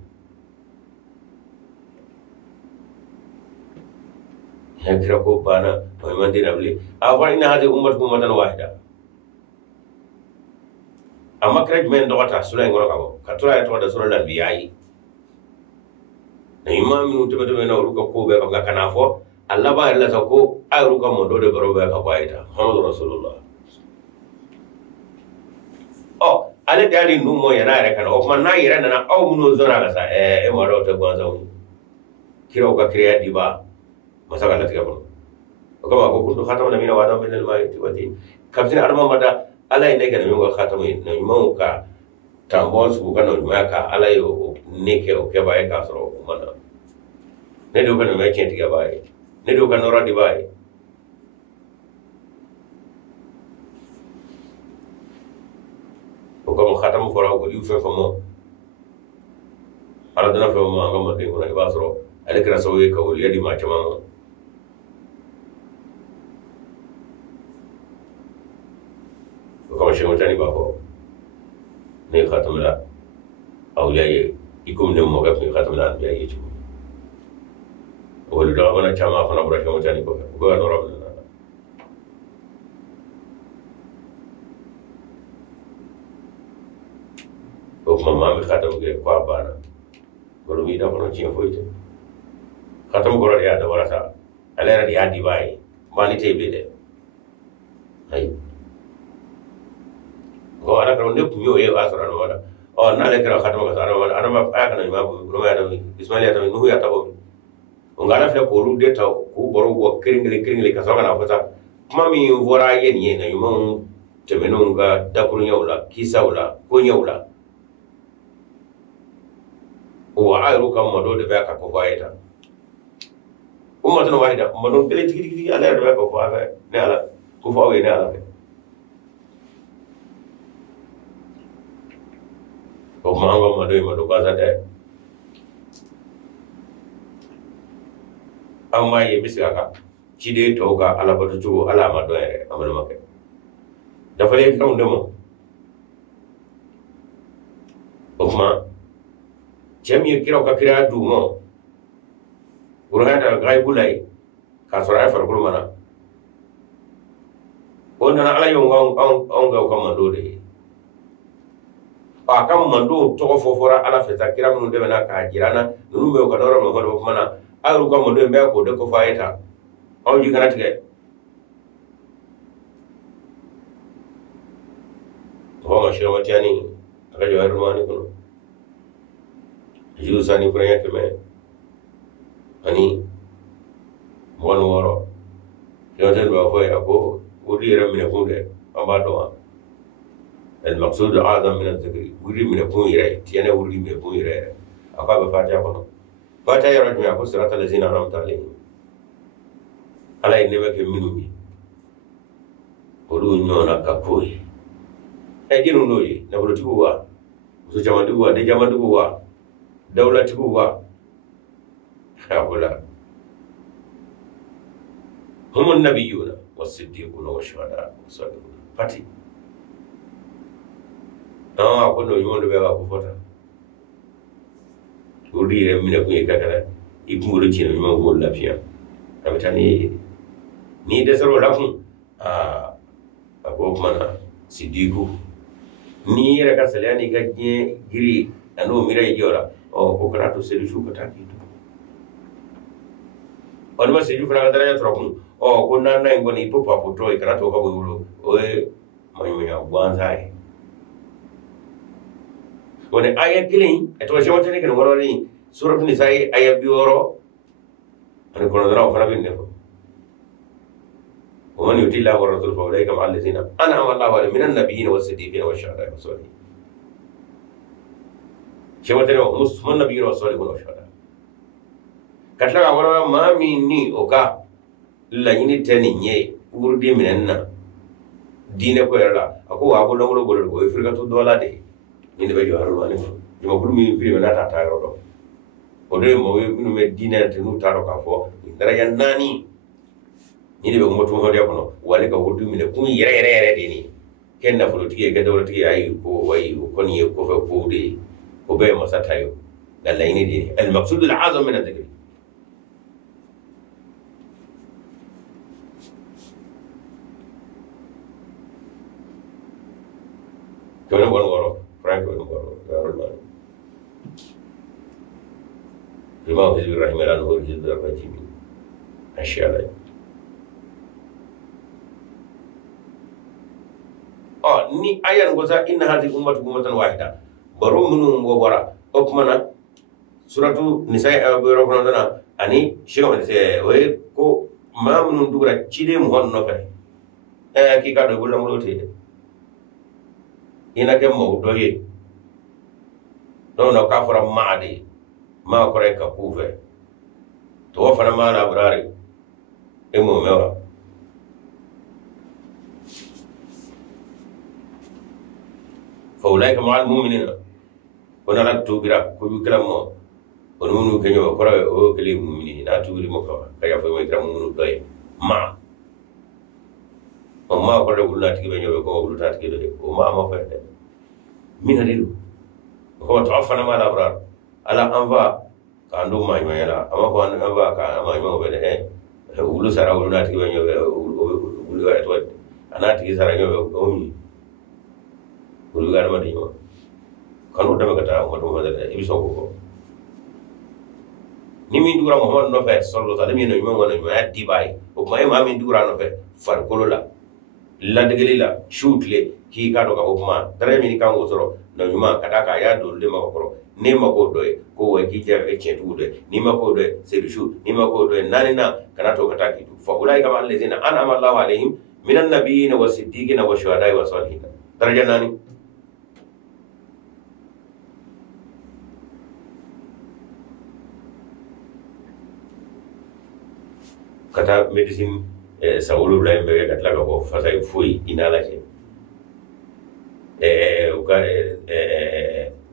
kira ko bana o man dina bli afa inna hadhihi ummatukum ummatan wahida amma kraj men dogata sura ngoro kabo katura ya to da sura al-anbiya na imam nu tebe na ruka ko be ka kana fo allah ba allah sa ko ay ruka mo do de baro be ka baita muhammadu rasulullah o ale dali nu mo yana re kana o man na yira na aw muno zora ga sa e mo do te gwanza kira ka kriya diba masaka lati gabon kama ko kuntu khatama na mina wa adam min al-ma'i wati kamsin arma mada ala ine ga nemi khatama na mo ka tambon su ka no ma ka ala yo ne ke o ke bae ka soro mana ne do kana me ke tiga bae ne do kana radi bae o kama khatama fora ko yu fe famo ala dana fe mo ngam de ko na ba soro ala kira sawi ka wuli di ma chama kama shehu tani bako ne khatamla awliya ikum ne mo ga fi khatamla anbiya yi ci wala da wana chama fana bura shehu tani ko ga no rabna o mama mi khatam ge ko bana bolo mi da kono ci foyte khatam ko ya da warata ala ya di bai mani tebe de ay ko ala karo ne kunyo e asara no wala o na le kira khatama ka sara wala ana ma aya kana ma ko no ya da ismaila ta no ya ta bo ngala fle ko ru de ta ko boro go kringli ka sara na fata kuma mi wora yen yen na yumon temeno nga dakuru nyawla kisa wala ko nyawla o ayru kam mo do de ba ka ko fayeta ummatan wahida mo do bele tigi ala de ba ko fa ne ala ko fa we ne ala ko mango ma do kaza de amma ye misika ka cide to ka ala batu tugo ala ma do ere amal make da fale kan demo o kuma jami kira ka kira dumo urhata gaibulai ka sura farkul mana ona ala yo on ga ko mando de a kam mando to ko fofora ala feta kira mun de na ka jirana nunu me ko doro mo ko mana aru ko mando me ko de ko fayeta on ji kana tige ho ma shiro matiani aga jo armani ko jusani furaya ke me ani mon woro yo den ba fo ya ko ودي من يكون أمادوا المقصود أعظم من الذكر ودي من يكون يرى تيانا ودي من يكون يرى أقاب فاتحة كنا فاتحة يرجع يقول صراط الذين أنعمت عليهم على إنما كمنومي ودو نونا كقوي أجينو نوي نقول تقوى وسجمان تقوى دجمان تقوى دولة تقوى خيابولا هم النبيون والصديقون والشهداء والصالحون فاتي أكون يوم دبوا كفوتا ودي من أكون يكاكلا يكون رجينا يوم أقول لا فيها كمتاني ni desaro lakum ago mana sidiku ni yere ka salani gajje giri ando mirai jora o ko kana to selu shu kata ki on ma seju fana dara ya trokum o ko nan na ngoni popa poto e kana to ka bulo o e manya gwanzai woni ayat kilin e to jewta ne kan woroni surat nisai ayat bioro an ko dara fana bin ne ومن يطيع الله والرسول فاولئك مع الذين انعم الله عليهم من النبيين والصديقين والشهداء والصالحين. شوتنا مسلم النبيين والصالحين والشهداء. كتلا ورا ما مني اوكا لا يني تنيني وردي مننا دين ko yara ako abo longo golo ko ifrika to dola de ni be jo harwa ni mo ko mi fi na ta ta ro do de mo mi me dina te nu ta ro ka fo ndara yan nani ni be mo to hodi akono wale ka wodu mi ne kun yere de ni ken na folo tige ke dawla tige ayi ko wayi ko ni ko fe ko de ko be mo satayo dalla ni de al maqsud al azam min al-dhikr kono gon woro franco gon woro yaro man bima hizbi rahimahullah wa hizbi ar-rajim inshallah ni ayan goza inna hadhihi ummatu ummatan wahida baro munu ngo bora okmana suratu nisa baro fana ani shema se we ko mamnu dura chide mu honno fe ki ka do bulla mo te ina ke mo doye no ka fara maade ma ko re ka kuve to fana ma na burare e mo mewa فأولئك مع المؤمنين ونرى توبرا كوبي كلامه ونونو كنيو كرا أو كلي مؤمنين ناتوري مكوا كيا فما يكرم مؤمنو دوي ما وما كرا ولا تيجي بنيو بكوا ولا تاتكي دوي وما ما فهد مين هديلو هو تعرفنا ما الأبرار على أنفا كاندو ما يميلا أما كان أنفا كان ما يمو بده ولا سارا ولا تيجي بنيو ولا أتواد أنا تيجي سارا يمو أمي ulugar madinyo kanu dama kata umatu madala ibiso ko ni min dura muhammad no fe sallallahu alaihi wasallam no ngona no atti bay o may ma min dura no fe far kolola la degelila shootle ki ka do ka o ma dare min kan o soro no nyuma kata ka ya do le ma ko ne ma ko doy ko wa ki ja e chetu de ni ma ko doy se bi shoot ni ma ko doy nanina kana to kata ki fa ulai kama allazina an'ama Allahu alaihim minan nabiyyin was siddiqin wa shuhada'i wa salihin daraja nani kata medicine sawulu blay be gatla ko fasay fuy inala ke uka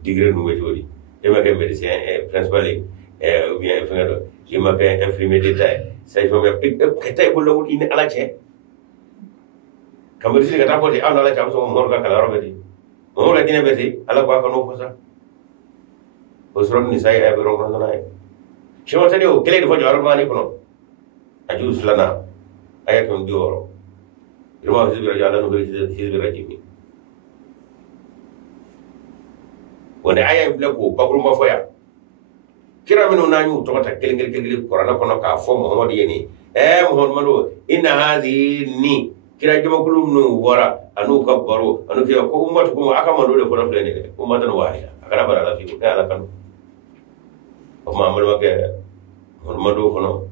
degré no wetodi e ma ke medicine principal ou bien fengado e ma ke infirmier d'état say fo me kata bo lawul ina ala ke kamedicine kata ko de ala ka so mo ka kala robedi mo la dina beti ala ko no fosa وسورة النساء آية بيرون كنا ناي شو تاني هو كلي دفع جوار ماني كنو أجوز لنا آية كم ديورو يروح حزب رجال نقول حزب رجيمي وانا آية يبلغو بقول ما فيا كرا منو نانيو تومتا كلي قرآن كنا كافو محمد يني محمد إن هذه ني كرا جمع كلهم نو ورا أنو كبرو أنو كيا كو أمتكم أكمل دولة فلان فلان أمتنا واحدة أكنا برا في كنا على كنو وما عملوا كه محمد كنو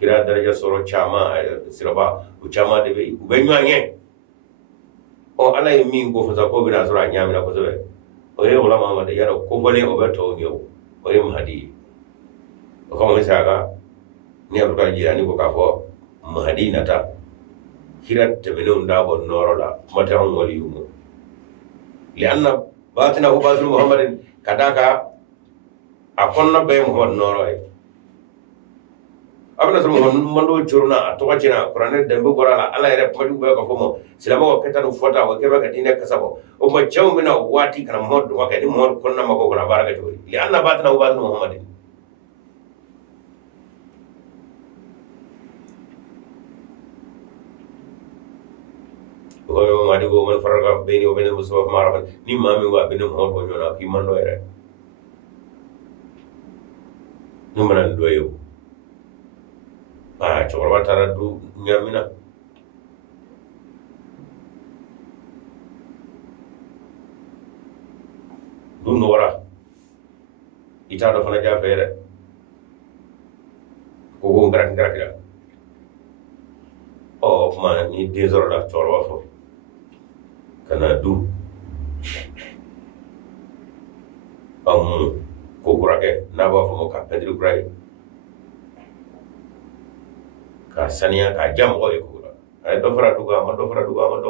كرا درجة سورة شاما سربا وشاما دبي وبينيانه أو أنا يمين كوفتا كوبنا سورة نيامنا كوزبه oye wala mama de yaro ko bone o beto nyo oye mahdi ko mo saga ni abdul jilani ko ka fo mahdi nata kirat temeno ndabo norola mataron waliyumo lianna batina hu batul muhammadin kadaka akonna be muhammad noroy abna so mando churna to wajina qur'an dembe gorala ala yere padu be ko fomo silama ko ketanu fota ko keba ka dine kasabo o ma chawmina wati kana mod wa kadi mod konna mako gona baraka jori li anna batina wa batul muhammadin o ma digo man farqa bayni wa bayna musafa ma'rafan ni mami wa bin mod ko jona ki mando yere numana doyo cɛkɔrɔba taara du ɲamina du nɔgɔra i t'a dɔ fana ja fɛ dɛ ko ko nkarakira o kuma ni den sɔrɔ la cɛkɔrɔba fɔ ka na du mun ko kurakɛ n'a b'a fɔ ma ka pɛntiri kura ye ka saniya ka jam o e ko ay do fara duga ma do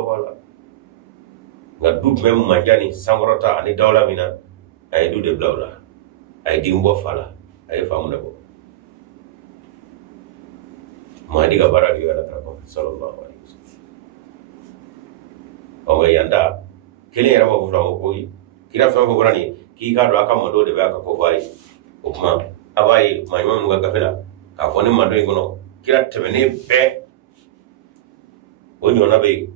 wala nga du mem manjani sangorota ani dawla mina ay du de blawla ay di mbo fala ay famu ko ma diga barali wala ko sallallahu alaihi wasallam o yanda kele yara mo fura ko yi kira fa ko rani ki ka do aka mo do de ba ka ko fay o kuma abai ma nyom nga gafela ka foni ma do ngono kira temene be woni ona be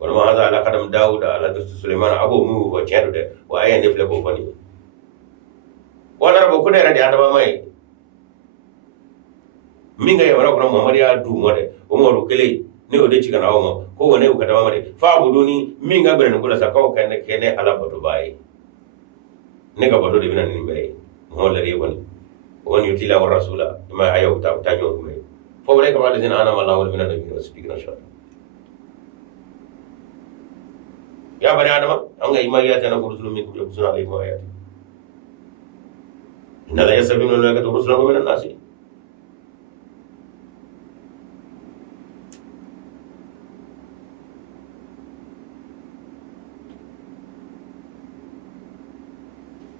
wala ma hada ala kadam dauda ala dastu sulaiman abo mu ko tiado de wa ayen defle ko fani wala bo ko ne radi adama mai minga ya wala ko muhammad ya du ngode o mo ru kele ne o de ci kana o mo ko wone o kadama made fa buduni minga bere ngula sa ko kene ala boto bayi ne ga boto de binan ni be mo la re woni yutila wa rasula ma ayo ta tanyo me فأولئك مع الذين أنعم الله من النبيين والصديقين والشهداء يا بني آدم أنغا إيمانيات أنا برسول منكم يقصون عليكم آياتي إن لا يستبين الملائكة رسلهم من الناس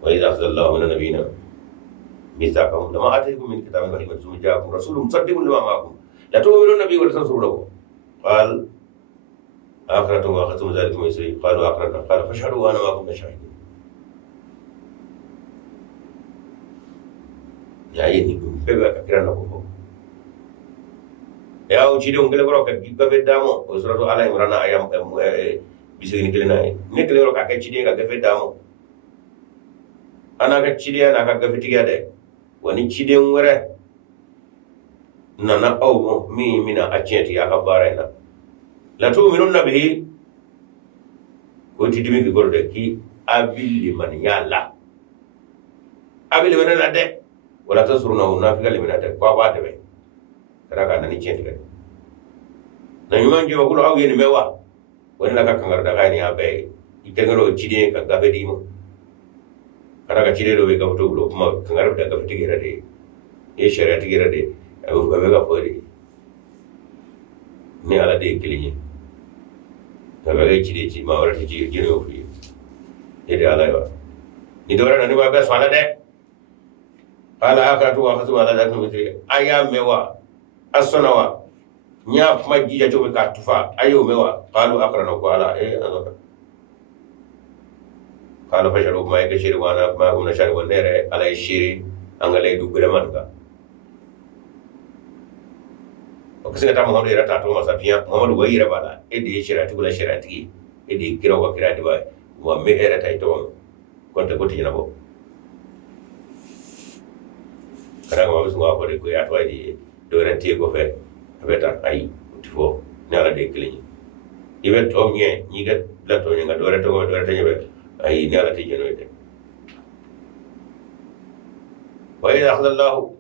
وإذا أخذ الله من النبيين ميثاقهم لما آتيكم من كتاب وحكمة ثم جاءكم رسول مصدق لما معكم لا تؤمنون به ولا تنصرونه قال أقررتم وأخذتم ذلك من إسرائيل قالوا أقررنا قال فاشهدوا وأنا معكم من الشاهدين يا يني بيبقى كيرانا كوفو يا وجيدي ونقول لك كيف دامو وسورة على عمران أيام بيسكني كلنا نقول لك كيف دامو أنا كتشيدي أنا كيف wani ciden wɛrɛ nana aw ma min mina a tiɲɛti a ka baara in na latu'minunna bihi ko ti dimi ki goro de ki abili man yala abili wɛrɛ la dɛ wala tasuruna nafika limina dɛ ko a b'a dɛmɛ kada ka nani tiɲɛti kɛ na ɲuman jɛ kulo aw ye nin bɛ wa wani la ka kangari daga ni a bɛɛ ye i tɛgɛrɛ ciden ka gafe di ma kada ka cide do be gafuto bulo kuma kangarab da gafuti gira de e shariati gira de abu be ga fori ni ala de kiliye da ga cide ci ma wara ci gino fi e de ala yo ni do ran ni ba be swala de qala akratu wa khatu ala zakatu mitri aya mewa asnawa nya kuma jija to be ka tufa ayo mewa qalu akrana ko ala e anaka قال فشربوا ما يكشر وانا ما هم نشرب النير على الشيري أنغلي دوغلا مانغا وكسنة محمد يرى تاتو مسافيا محمد ويرى بالا إدي شراتي ولا شراتي إدي كيرا وكيرا دبا ومي يرى تايتو كنت قلت جنابو كذا ما بس ما أقول لك يا توي دورتي كوفي أبدا أي تفو نالا ديكلي يبقى توم يه نيجا لا توم ينعا دورتي يبقى أي نالا تيجي نويته وإذا أخذ الله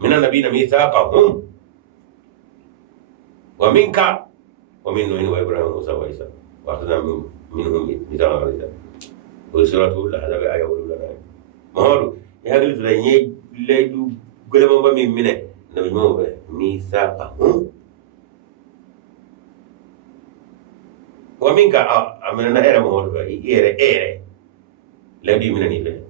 من النبيين ميثاقهم ومنك ومن نوح وإبراهيم وموسى وعيسى وأخذنا منهم ميثاقا غليظا وسورة الأحزاب آية أولى محمد يهاجل فلاني لا يدو كل ما بمن منه نبي ما ميثاقهم ومنك أمنا إيرا محمد إيرا لا يدي منني فيه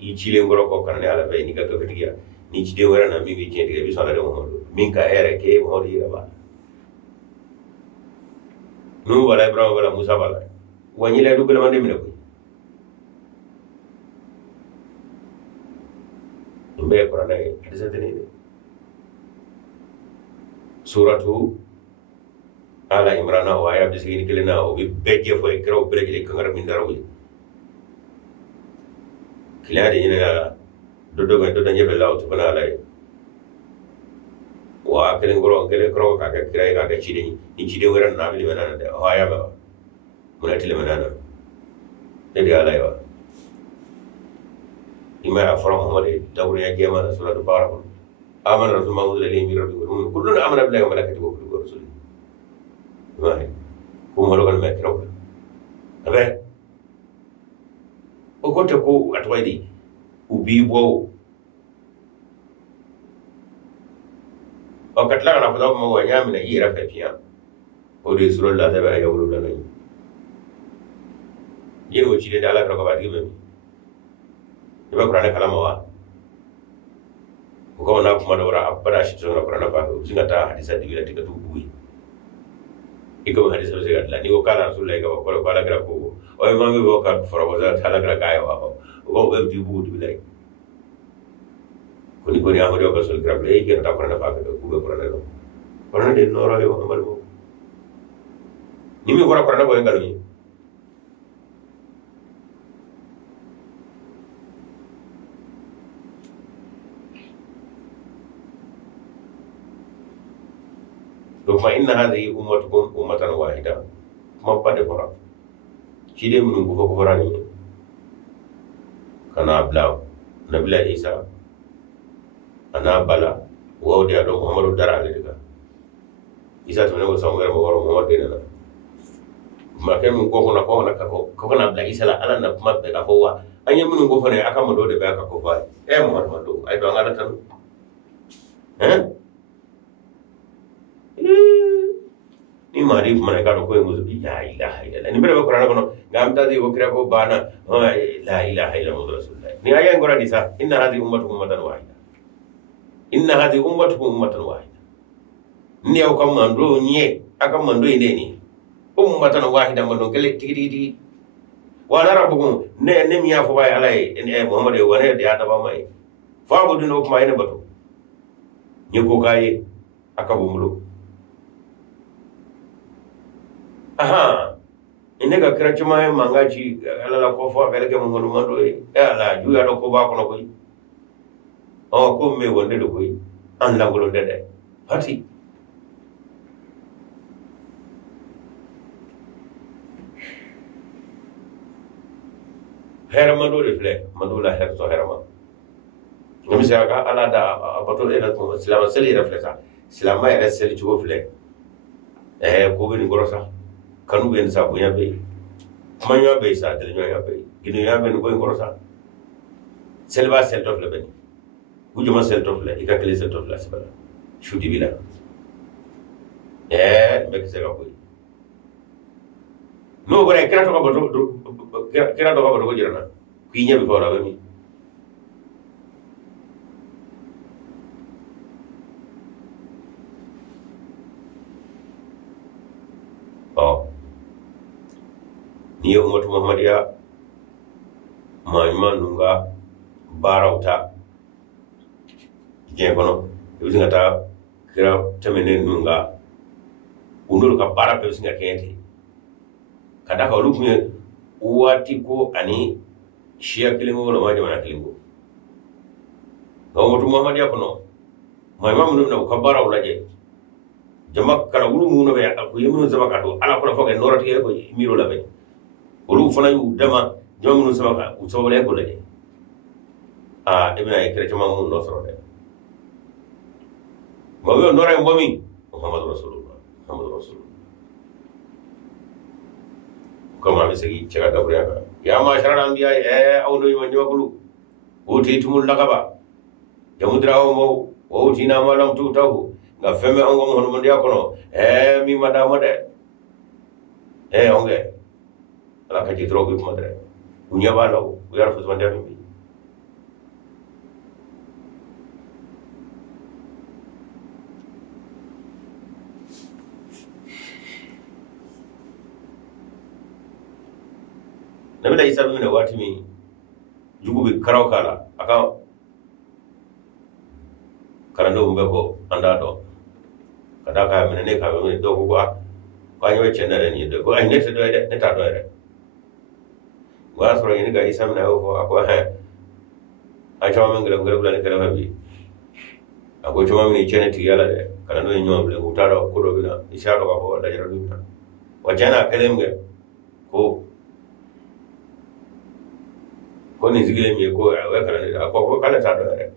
يشيلين غرق كأنه على فيه نيكا كفتيا نيجي ديورا نامي بيجي تيجي بيسونا ده محمد منك إيرا كي محمد إيرا با نو ولا إبراهيم ولا موسى ولا واني لا يدو كل ما دي منه be Qur'an ay hadisa tani suratu ala imran wa ayat bisini kelena o be beje fo e kro breje kangar min darawi kilade ina do danye be law to bana lay wa kelen kro ka kirai ka chide ni chide wera na bi bana da haya ba munati le manana de ala yo إما أفرح محمد دور يا جماعة سورة البقرة آمن رسول ما أنزل إليه من ربه والمؤمنون كلنا آمن بالله وملائكته وكتبه ورسله ما هي هم هلوك المكروه أبدا وقلت كو أتويدي وبيبو وكتلا أنا فضاء ما هو يامن إيرا فيها ودي سورة الله تبع يقولون لنا ينو تشيل دالا كركباتي بمي iba Qur'an kalama wa ko na kuma da wara abara shi tsona Qur'an fa ko singa ta hadisa di wila tika tubuwi iko hadisa se gadla ni ko kala rasulullahi ka ko kala gra ko o imam bi ka fara waza tala gra kay wa o be di bu di bilay ko ni amado ka sul gra bilay ke ta Qur'an fa ko be Qur'an no Qur'an de no ra le wa amal mo ni mi wara Qur'an ko ngalo ni ثم إن هذه أمتكم أمة واحدة ما بعد فرا شيء من كفراني كان أبلاو نبلا عيسى أنا بلا وأودي أدو محمد الدرا لديك عيسى تمنى وسامر مغور محمد ديننا ما كان من كوكونا بلا عيسى لا أنا نبما بكافوا أني من كفراني أكمل دود بكافوا محمد دو أيضا أنا تنو ni mari mana ka ko nguzo la ilaha illallah ni bere ko Qur'an kono ngam tadi ko kira ko bana la ilaha illallah rasulullah ni aya ngora disa inna hadhihi ummatukum ummatan wahida inna hadhihi ummatukum ummatan wahida ni o kam mando nye akam mando inde ni ummatan wahida mando gele tigi wa rabbukum ne mi ya fo bay alay muhammad wa ne ya taba mai fa budun ko mai ne bato ni ko kaye akabumulo aha ine ka kira chuma mangachi ala ko fo abeleke mungolu mando ala ju ya do ko ba kono koy o ko me wonde do koy an la ngolo dede hati hera mando refle mando la her so hera ma ngam se aga ala da bato ela ko islam seli refle sa islam ma ela seli chugo fle ko be ni gorosa kanu ben sa bunya be manya be sa del nyoya be ginu ya ben ko ngorosa selba sel tof le ben wujuma sel tof le ikakle sel tof la sibala shudi bila be se ga koy no gore kira to ko ko jirana ki nyabi fawra be mi ni ummatu muhammadiya ma nunga barawta je kono yuzinga ta kira tamene nunga undul ka bara pe singa kenti kada ka lukme uwati ko ani shia kilingo wala ma jamana kilingo ummatu muhammadiya kono ma nunga ka bara ulaje jama kala wulu mu no be ko yemu zama ka to ala ko foge norati ko miro labe olu fana yu dama jama mu zama ka utobale ko laje ibna ikra jama mu no soro de ma yo nora mbomi muhammad rasulullah kama bisegi cega gabriya ya ma sharal anbiya awno yima nyogulu utitumul laqaba jamudrawo mo wutina ma lam tutahu nga feme ongo hono mo ndiya kono mi madama de onge ala ka jitro bi madre unya balo uyar fu wande mi nabi da isa bi ne watimi jugubi karaw kala aka karando mbe ko anda do kada ka mene ka mene do ko ko anyo chenere ni do ko ay nete do de neta do re wa so ni ga isa mena ko ko ha a chama ngere ngere bula ne kala habi ako chama ni chene ti yala de kada no nyo bule ko taro ko do bina isha do ko da jara do wa jana kelem ge ko ni zigile mi ko wa kala ne ko kala ta do re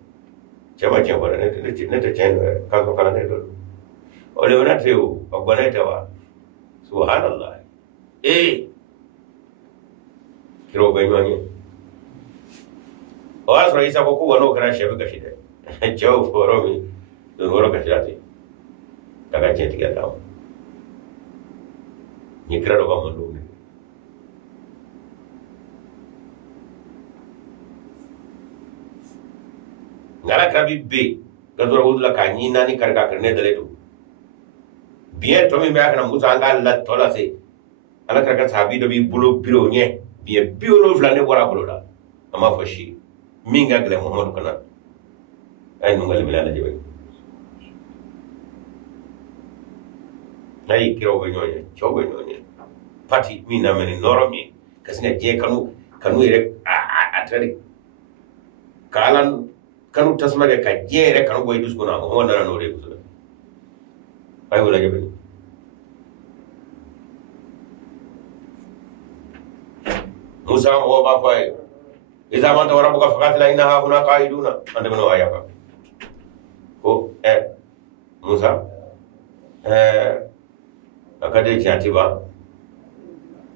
chama chama ne te chendo ka ko kala ne do ole wana teu ogwaneta wa subhanallah kiro baymani o asra isa ko wano kara shebe gashide jaw foromi do woro gashati daga chenti ga dawo ni kira do ba mondo ne ngala kabibbe gadura udla ka ni nani karga karne dale to bien to mi ba kana musa ngal la tola se ala karga sabi do bi bulo biro nye bien biolo flane wara bulo da ama fashi minga gele muhammad kana ay no ngal bilala jebe ay kiro go nyonye chogo nyonye pati mi na meni noromi kasina je kanu ire atari kalan kanu tasmage ka jere kanu boy dus gona mo na no re ko ay wala jebe musa o ba fay iza man tawara buka fakat la inna hauna qaiduna ande no ayaka ko musa akade chatiba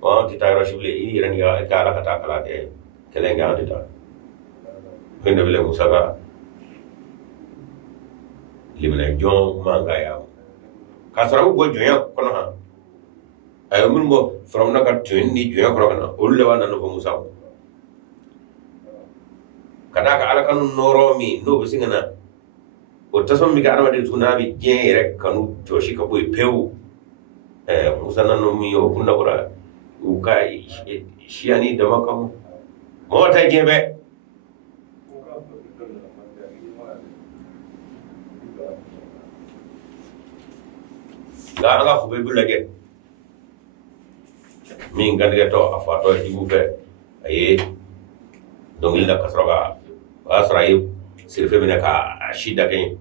wa titayro shibli irani ya kala kata kala ke kelenga andita wende bele musa ga limna jon manga ya kasara go joya kono ha ay mun mo from na ka twin ni joya kono kana ulle wa nanu ko musa kada ka ala kanu noro mi no bisingana o tasom mi ga arma de tunabi jere kanu joshi ka boy pew musa nanu mi yo kunna bura u kai shiani da makam mota jebe ga fu be bulage min gande to afato ibu fe aye dongil da kasroga asra yi sirfe mina ka shida kai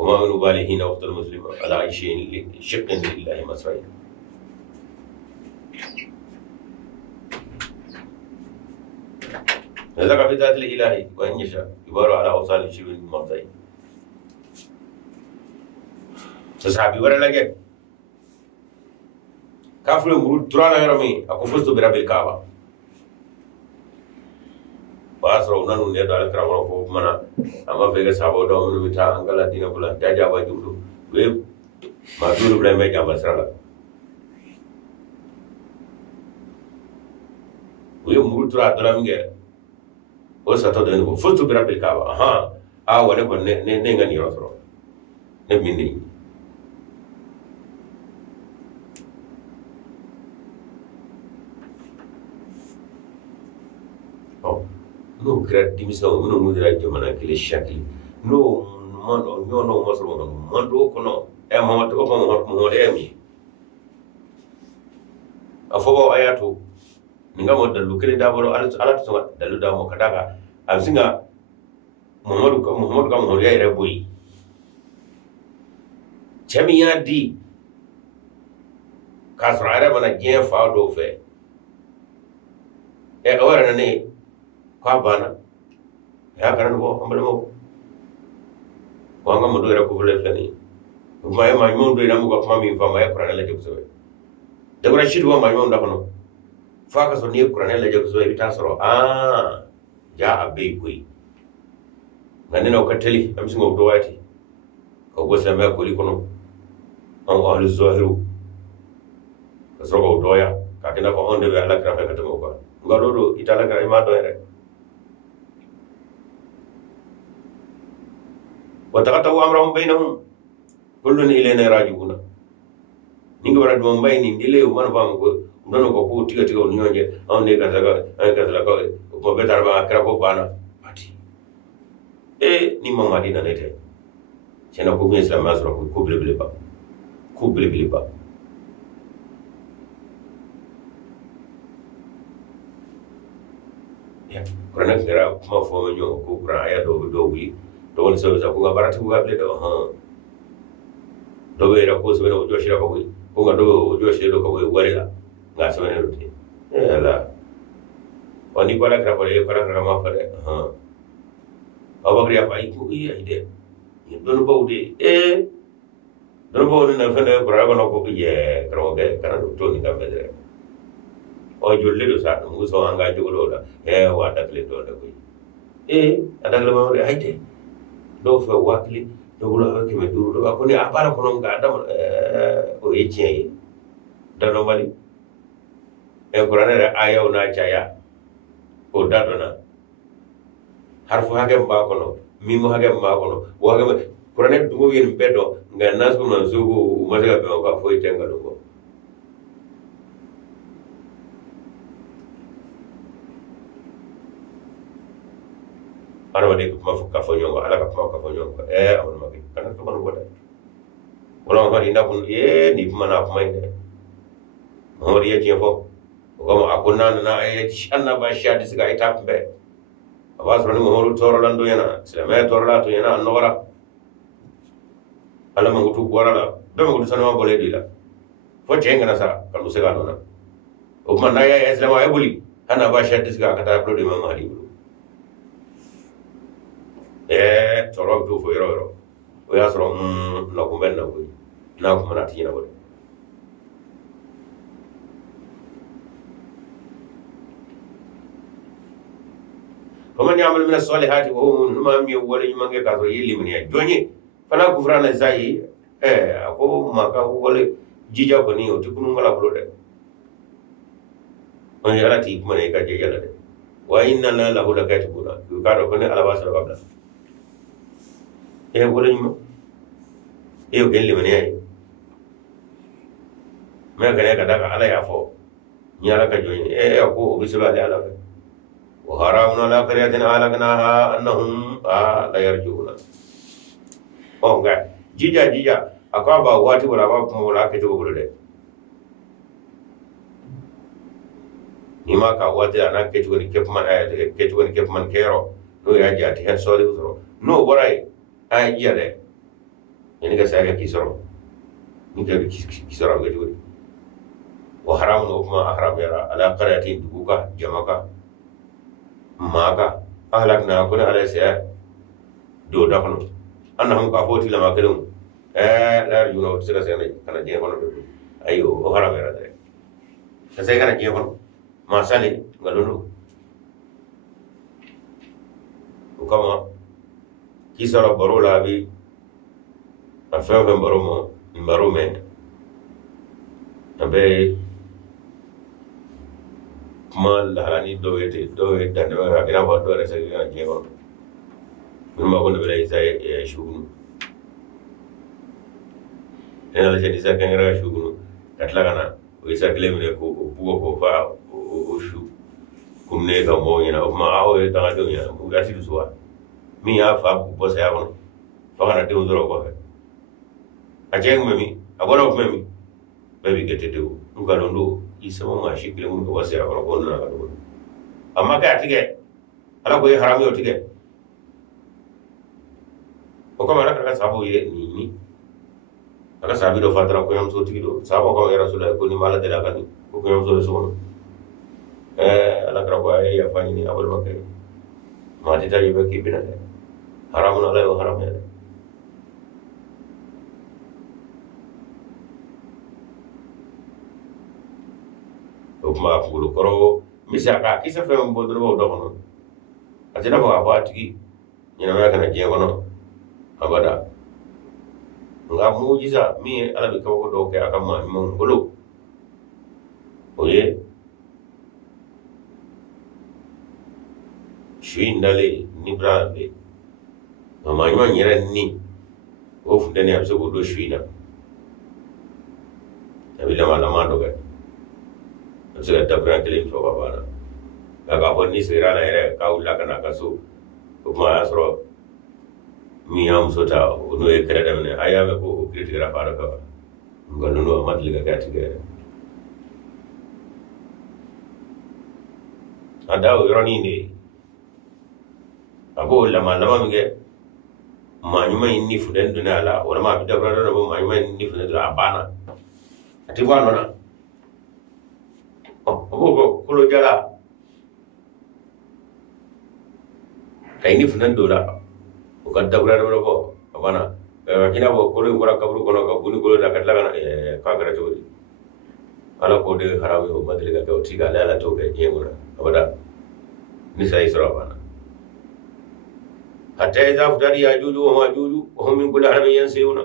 وما من بالي هنا وقت المسلم على أي شيء شق لله مسرعي نزق في ذات الإلهي وإن يشاء يبارو على أوصال الشبه المرضي سسحبي ورا لك كافر مرود ترانا يرمي أكو فزت برب الكعبة basro nanu ne do alkara ko mana amma fega sabo do mun bita angala dina kula jaja ba judu we ma dulu bla me jamba sala we murutura dolamge o sato de ko futu bira bil kaba aha a wala ko ne ngani rotro ne minni no kira dimisa no mudira jamana kile shakli no mando no masro mando kono e mamato ko mo emi afo ayatu ninga mo dalu kile daboro alatu so dalu da mo kadaka asinga muhammadu ka mo ya ire boyi chamiya di kasra mana gen fa do fe e awara ne kwa bana ya karan bo ambale mo wanga mo do era ko vule flani ma mo do era mo ko mami fa ma ya qur'an la jekso de gora shidu ma mo ndako fa ka so ni qur'an la jekso e bitasoro ja abe koi ngane no kateli am singo do wati ko go sama ko li kono an ahlu zahiru so go doya ka kina fa onde be ala kra fa ka to ko ngaro do itala kra ma do ere وتقطعوا أمرهم بينهم كل إلينا راجعون ninga bara dum bay ni dile o man fam ko nono ko tiga tiga on nyonje on ne ka ko betar ba kra ko bana ati ni mama dina nete cena ko mi islam masro ko bele ba ya korana kra ma fo nyo ko kra ya do wuli do won so ko barati ko bele do do be ra ko so no joshira ko ko do joshira ko warila nga so ne ruti la oni ko la kra ma fa de awagri apa iku iya ide don bawde don bawde na fa ne bra ko ko ye kro ke kana to ni ka bedre o jolle do sa mu so anga jogo la wa dakle do da ko adakle ma hayte do fa wakli do bulo ke me duru do ko ni abara ko non ga dam o yece da no mali qur'an re ayaw na chaya o dadona harfu hage mba kono mimo hage mba kono wo hage qur'an dugo yen bedo nga nasu manzugo mazaga be ko foi tenga do ana wade ko mafuka fonyo ala ka fonyo amon magi kana to kono goda wala ma rinda kun ni mana ko mai ne mo riya je fo ko ma akunna na shanna ba shadi siga ita be abasro ni mo toro lando yana silama toro la to yana annora ala ma gutu gorala be mo gutu sanama bole dila fo jenga na sa kan se ga nona o man na ya islama ya buli hana ba shadi siga kata upload ma mali toro to fo yoro o ya soro na ko ben na ko na ko na tina bo faman ya'mal min as-salihati wa huwa mu'min ma mi wala yumange ka so yili min ya jonye fala kufrana zai ako maka wala jija ko ni o tikunu ngala bulo de on yala ti kuma ne ka je yala de wa inna la lahu lakatibuna ka do ko ne ala basara babla wala nyuma gelli man yayi me gane ka daga ala ya fo nyala ka joyi ko bisala ala ala wa haramna la qaryatin alaqnaha annahum la yarjuna nga jija akaba wati wala ba mo la ke to bulu de ni ma ka wati ana ke to ni ke man kero no ya jati hen sori usro no warai iya de ini ka saya kisoro ni ka kisoro ga jori wa haramun kuma ahram yara ala qaryatin duka jamaka maka ahlakna kuna ala sa do da kono annahum ka foti lama kelum la yuno sira sene kana je kono ayo o haram yara de sai kana je kono ma sali ngalulu ukama kisara barola bi afefe mbarume abe mal halani do dande ba ina ba do resa ga je ko min ma ko be lay sai shugunu ina la jadi sa kan ra shugunu katla kana o isa klemne ko bugo ko fa o shu kumne ka mo nyina o ma awo e tanga do nyina bu gati du suwa mi ya fa bu bo sa ya kono fa kana de uzoro ko fe a jeng memi a goro memi bebi gete de u ga londo isama ma shi kile mun ko wasa ya kono ko na ka do amma ka tige ala ko haram yo tige o ko mara ka sabo ye ni aka sabi do fatara ko yam so tige do sabo ko ya rasulullah ko ni mala de la kan ko yam so so ala kara ko ay ya fani ni abul makay ma ti tayi ba ki bina de haramun ala yo haram ya o ma fulu koro misa ka kisa fe mo do do kono atina ko afati ni na kana je kono abada nga mujiza mi ala bi ko do ke akama mo ngolo oye shui ndale ni brande mama nyuma nyere ni o fundene abso go do shui na abila mala mando ga abso ga tabra kelin fo baba na ga ko ni sira na ere ka ulla kana kaso ko ma asro mi am sota no e kere dem ne aya me ko kritikara fara ka ngalo no amat liga ga tige adaw yoroni ne abo lama mige manyuma inni fudan dunala wala ma bidabra do bo manyuma inni fudan do abana ati bano na abo ko lo jala kay ni fudan do la o kan dabra do ko abana kina bo ko lo ngora kabru kono ka buni ko da katla kana ka gara to ala ko de harawe o madriga ka o tiga la to ke jemura abada ni sai sura bana حتى إذا فتر ياجوج وماجوج وهم من كل حدب ينسلون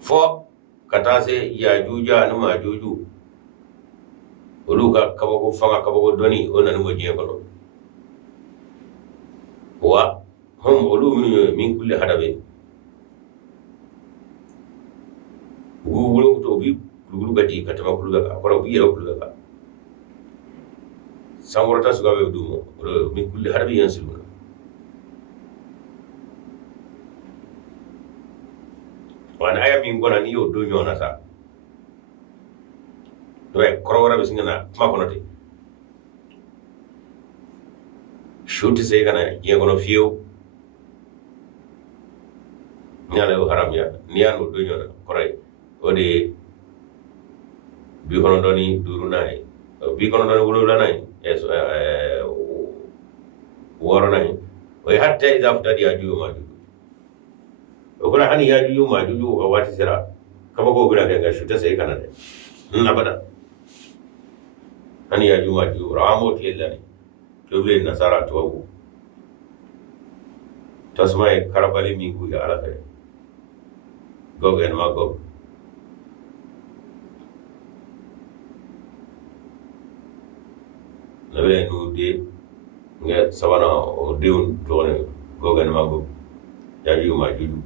fo kata se yajuja no majuju oluka kabako fanga kabako doni ona no jiye kono wa هم علوم من كل حدب وولو تو بي كلو غدي كتما كلو غا كورو بي يرو كلو غا سامورتا سوغا بي دومو من كل حدب ينسلون وانا ايا من غنا نيو دو نيو ناسا دوي كورورا بيسغنا ما كونوتي شوتي سيغنا يغونو فيو nyala yo haram ya niano do nyona koray odi bi kono doni duru nay bi kono doni wulu la nay eso woro nay o hatta idha ftadi aju ma ju o kula hani ya ju ma ju ko wati sira kaba ko gura ga shuta sai kana de abada hani ya ju ma ju ramo lillahi tubli nasara to tasmai karabali mi gu ya ala kay gog en ma gog nabe nu de nga sabana o deun tone gog en ma gog ya yu ma juju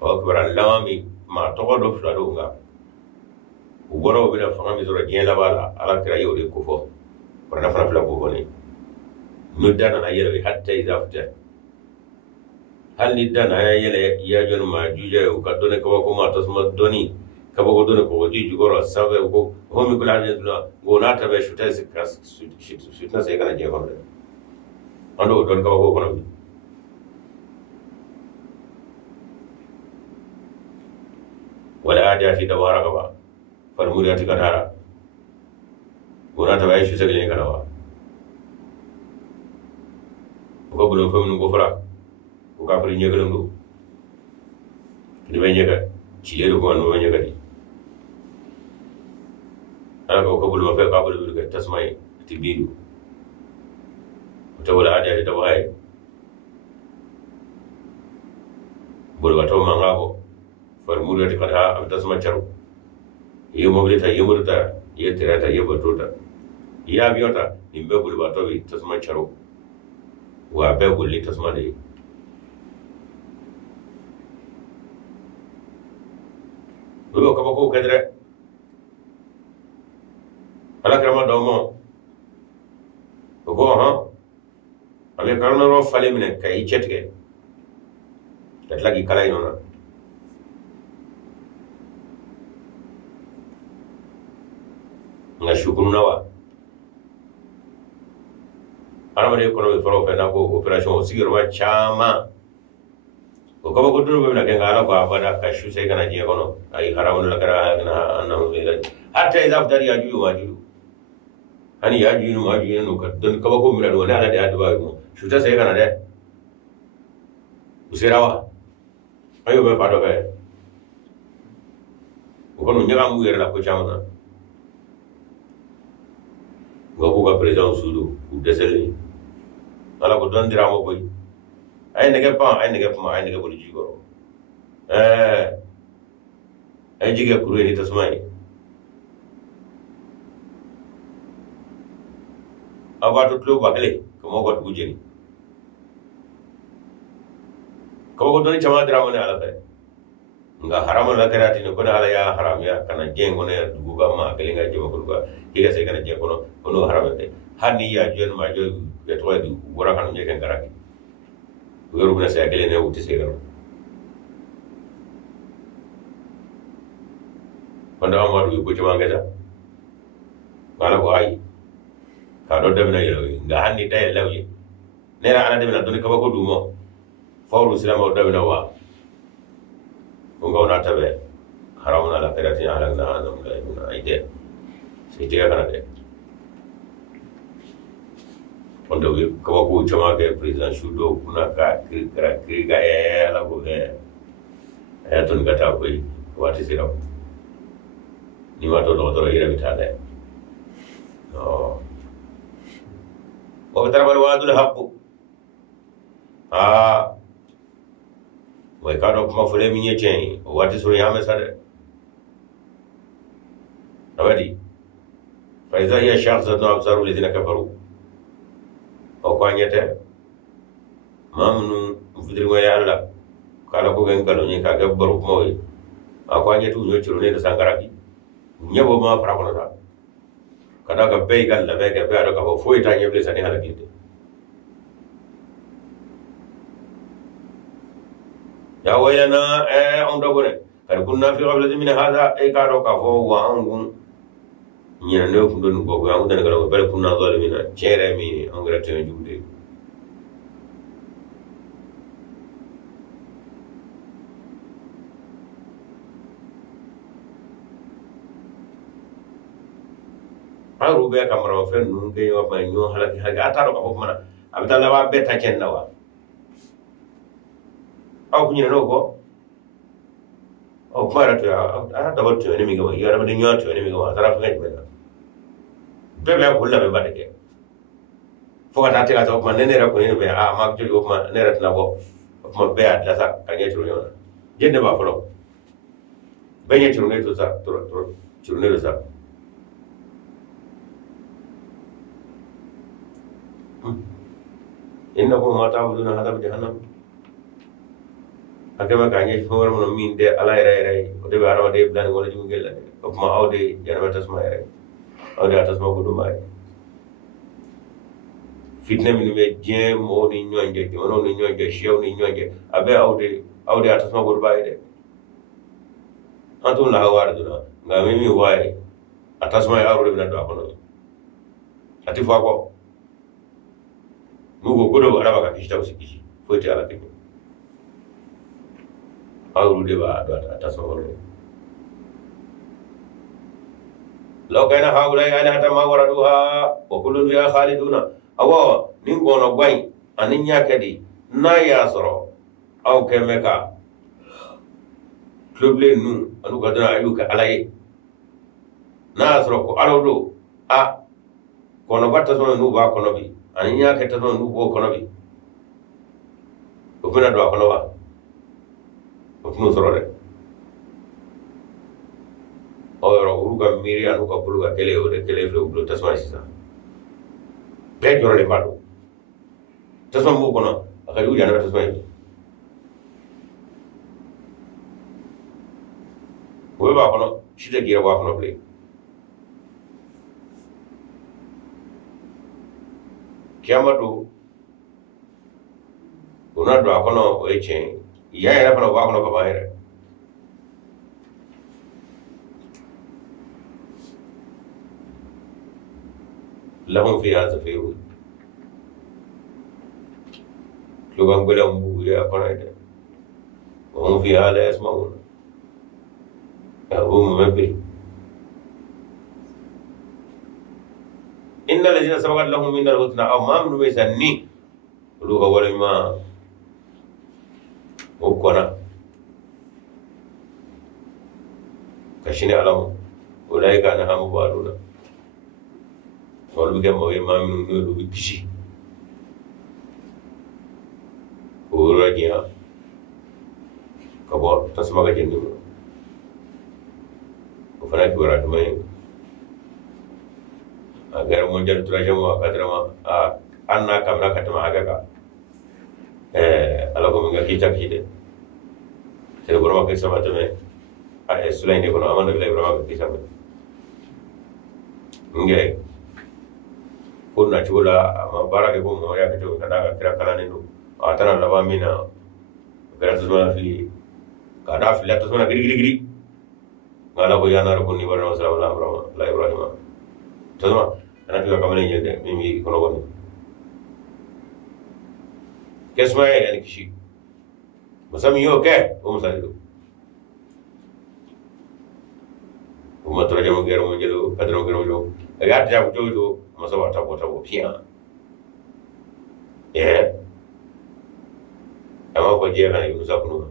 o kbaran lami ma to do flado nga ugoro bina fanga mi zora jela bala ala kira yode ko fo para fana fla ko boni ندانا يلوي حتى إذا فتح هل ندانا يلي يجون ما جوجا وكدون كواكو ما تسمى دوني كواكو دون كوجي جورا سافي وكو هم يقول على جدنا غوناتا بشوتا سكاس شوتنا سيكنا جيكون ده أندو دون كواكو كنا ولا عادي في دوارا كوا فرمولياتي كدارا غوناتا بشوتا سكلين كنوا ko bulo fam no fara ko ka fari nyegal ndo di be nyegal ci yelo ko no nyegal di ala ko bulo fa ka bulo ga tasmay ti bidu to wala ade da way bulo to mangabo far mudo ti kata am tasma charu mobilita yemurta yetirata yebatota ya biota nimbe bulba to bi tasma charo wa be gulli tasma de do ka ko kedre ala krama domo ko ha ale karno ro fale mine kay chetke tatlagi kala yona nga shukuru nawa aramade kono be faro fe na ko operation sigiro ma chama ko kaba ko duro be na kenga ala ko abada ka shu sai kana je kono ai haramun la kara na annahu ila hatta idha afdari yaju waju hani yaju no waju no ka don kaba ko mira do na ala da adwa mo shu ta sai kana de usirawa ayo be pado be ko no nyaga mu yere la ko chama goku ka président sudu u deseli ala ko don diramo koy ay nege bolu jigoro ay jige kuru ni tasmay abatu tlo bakle ko mo ko gujeni ko don chama diramo ne ala fe nga haramu la karati ne ko ala ya haram ya kana jengo ne dugu ba ma kale nga jema ko ga higa sai kana jengo no haram de hani ya jon ma jo ya to du wora kan je kan garaki yoru bna sai kale ne wuti sai garo wanda amadu ko jema ngata wala ko ai ka do de na yelo nga hani tay lawye ne ra ana de na don ka ba ko du mo fawru silama do de na wa ونقول نعتبر حرامنا على قراتنا على أنهم لا يكون عيدين سيتيا كنادي وندوي كواكو جماعة بريزان شودو كنا كريكا لا كوه تون كتا كوي واتي سيرو نيما تو لو تو يرا بيتاده وبترى بالواد الحق ويكادو كما فلي مني تشين واتي سوري يامي سادة أبدي فإذا هي شخص ذو أبصار الذين كفروا أو كانيته ما منو مفيدري ويا الله كلا كوجن كلو ني كعبرو موي أو كانيته نيو تشروني تسانكراكي نيو ما فرقنا تا كذا كبي كان لبيك كبي أرو كفو فوي تاني يبلي سني هذا كيده يا ويلنا عمرنا قد كنا في غفلة من هذا كارو كفو وأنكم نيانو كندون بوكو عمودنا كلام بل كنا ظالمين جيرمي أنغرتين جودي أروبيا كاميرا فين نونكي يوم ما ينو هلا أتارو كفو منا أبدا لا بيتا كنوا أو كني نوكو أو كمارا تيا أنا دبل تيا نمي كمان يا رب دنيا تيا نمي كمان ترى فين كمان بيبي أقول لا بيبادك فوق تاتي كذا أو كمان نيرة كوني نبي ما كجوري أو كمان نيرة تنابو أو كمان بيا تلاسا كنيه تروني ولا جد نبى فلو بيني تروني توسا تروني توسا إنكم ما تعبدون هذا بجهنم أكما كاني فور من مين ده على يراي وده بارما ده بلان ولا جم قلنا أو ما أو ده جانا بتسمع يراي أو ده أتسمع كله ماي fitna min be jem o ni nyonje jono ni nyonje shew ni nyonje abe awde atasma gol bayde antum la hawar duna nga mimi waye atasma ya awre bin do akono ati fo ko mugo godo araba ka kishta usikishi foti ala kini awru de ba do atasma gol law kana haula alahata ma waraduha wa kullun fiha khaliduna awa nin gono gwai anin yakadi na yasro aw kemeka cluble nu anu gadana ayuka alaye nasro ko alodo a kono batta sono nu ba kono bi anin yakata sono nu bo kono bi o fina do kono ba o finu sorore uru ka miri anu ka bulu ka kele o de kele fle bulu tasma sisa be joro le madu tasma mu kono aka yu jana tasma yi o ba kono shite gira ba kono ble kiamadu una do akono o echen ya era kono ba kono ka ba ere لهم فيها زفير لغم قلهم يا قناة وهم فيها لا يسمعون هم مبري إن الذين سبقت لهم من الحسنى أو ما من بيسني لغة ولما وكنا كشني علم أولئك أنها مبادون wala bi mo ma min no bi kisi o radia ka bo tasma ga jenni ko fana ki wara dum agar mo jall troisième wa quatrième anna kamra katama aga ka ala ko nga kita kide te boroma ke sama tame sulaini ko amana le boroma ke sama nge kunna chula mabara ke ko moya ke to kada kira kala ne do atana laba mina gara to na fi kada fi la to na giri giri ngala ko yana ro kunni barna sallallahu alaihi ibrahim to ma ana tuga kamane yende mimi kono woni kesma yani kishi musami yo ke o musalido o matro jamo gero mo jelo kadro gero jo ga ta ko jojo masa wata ko fiya amma ko je kana yusa kunu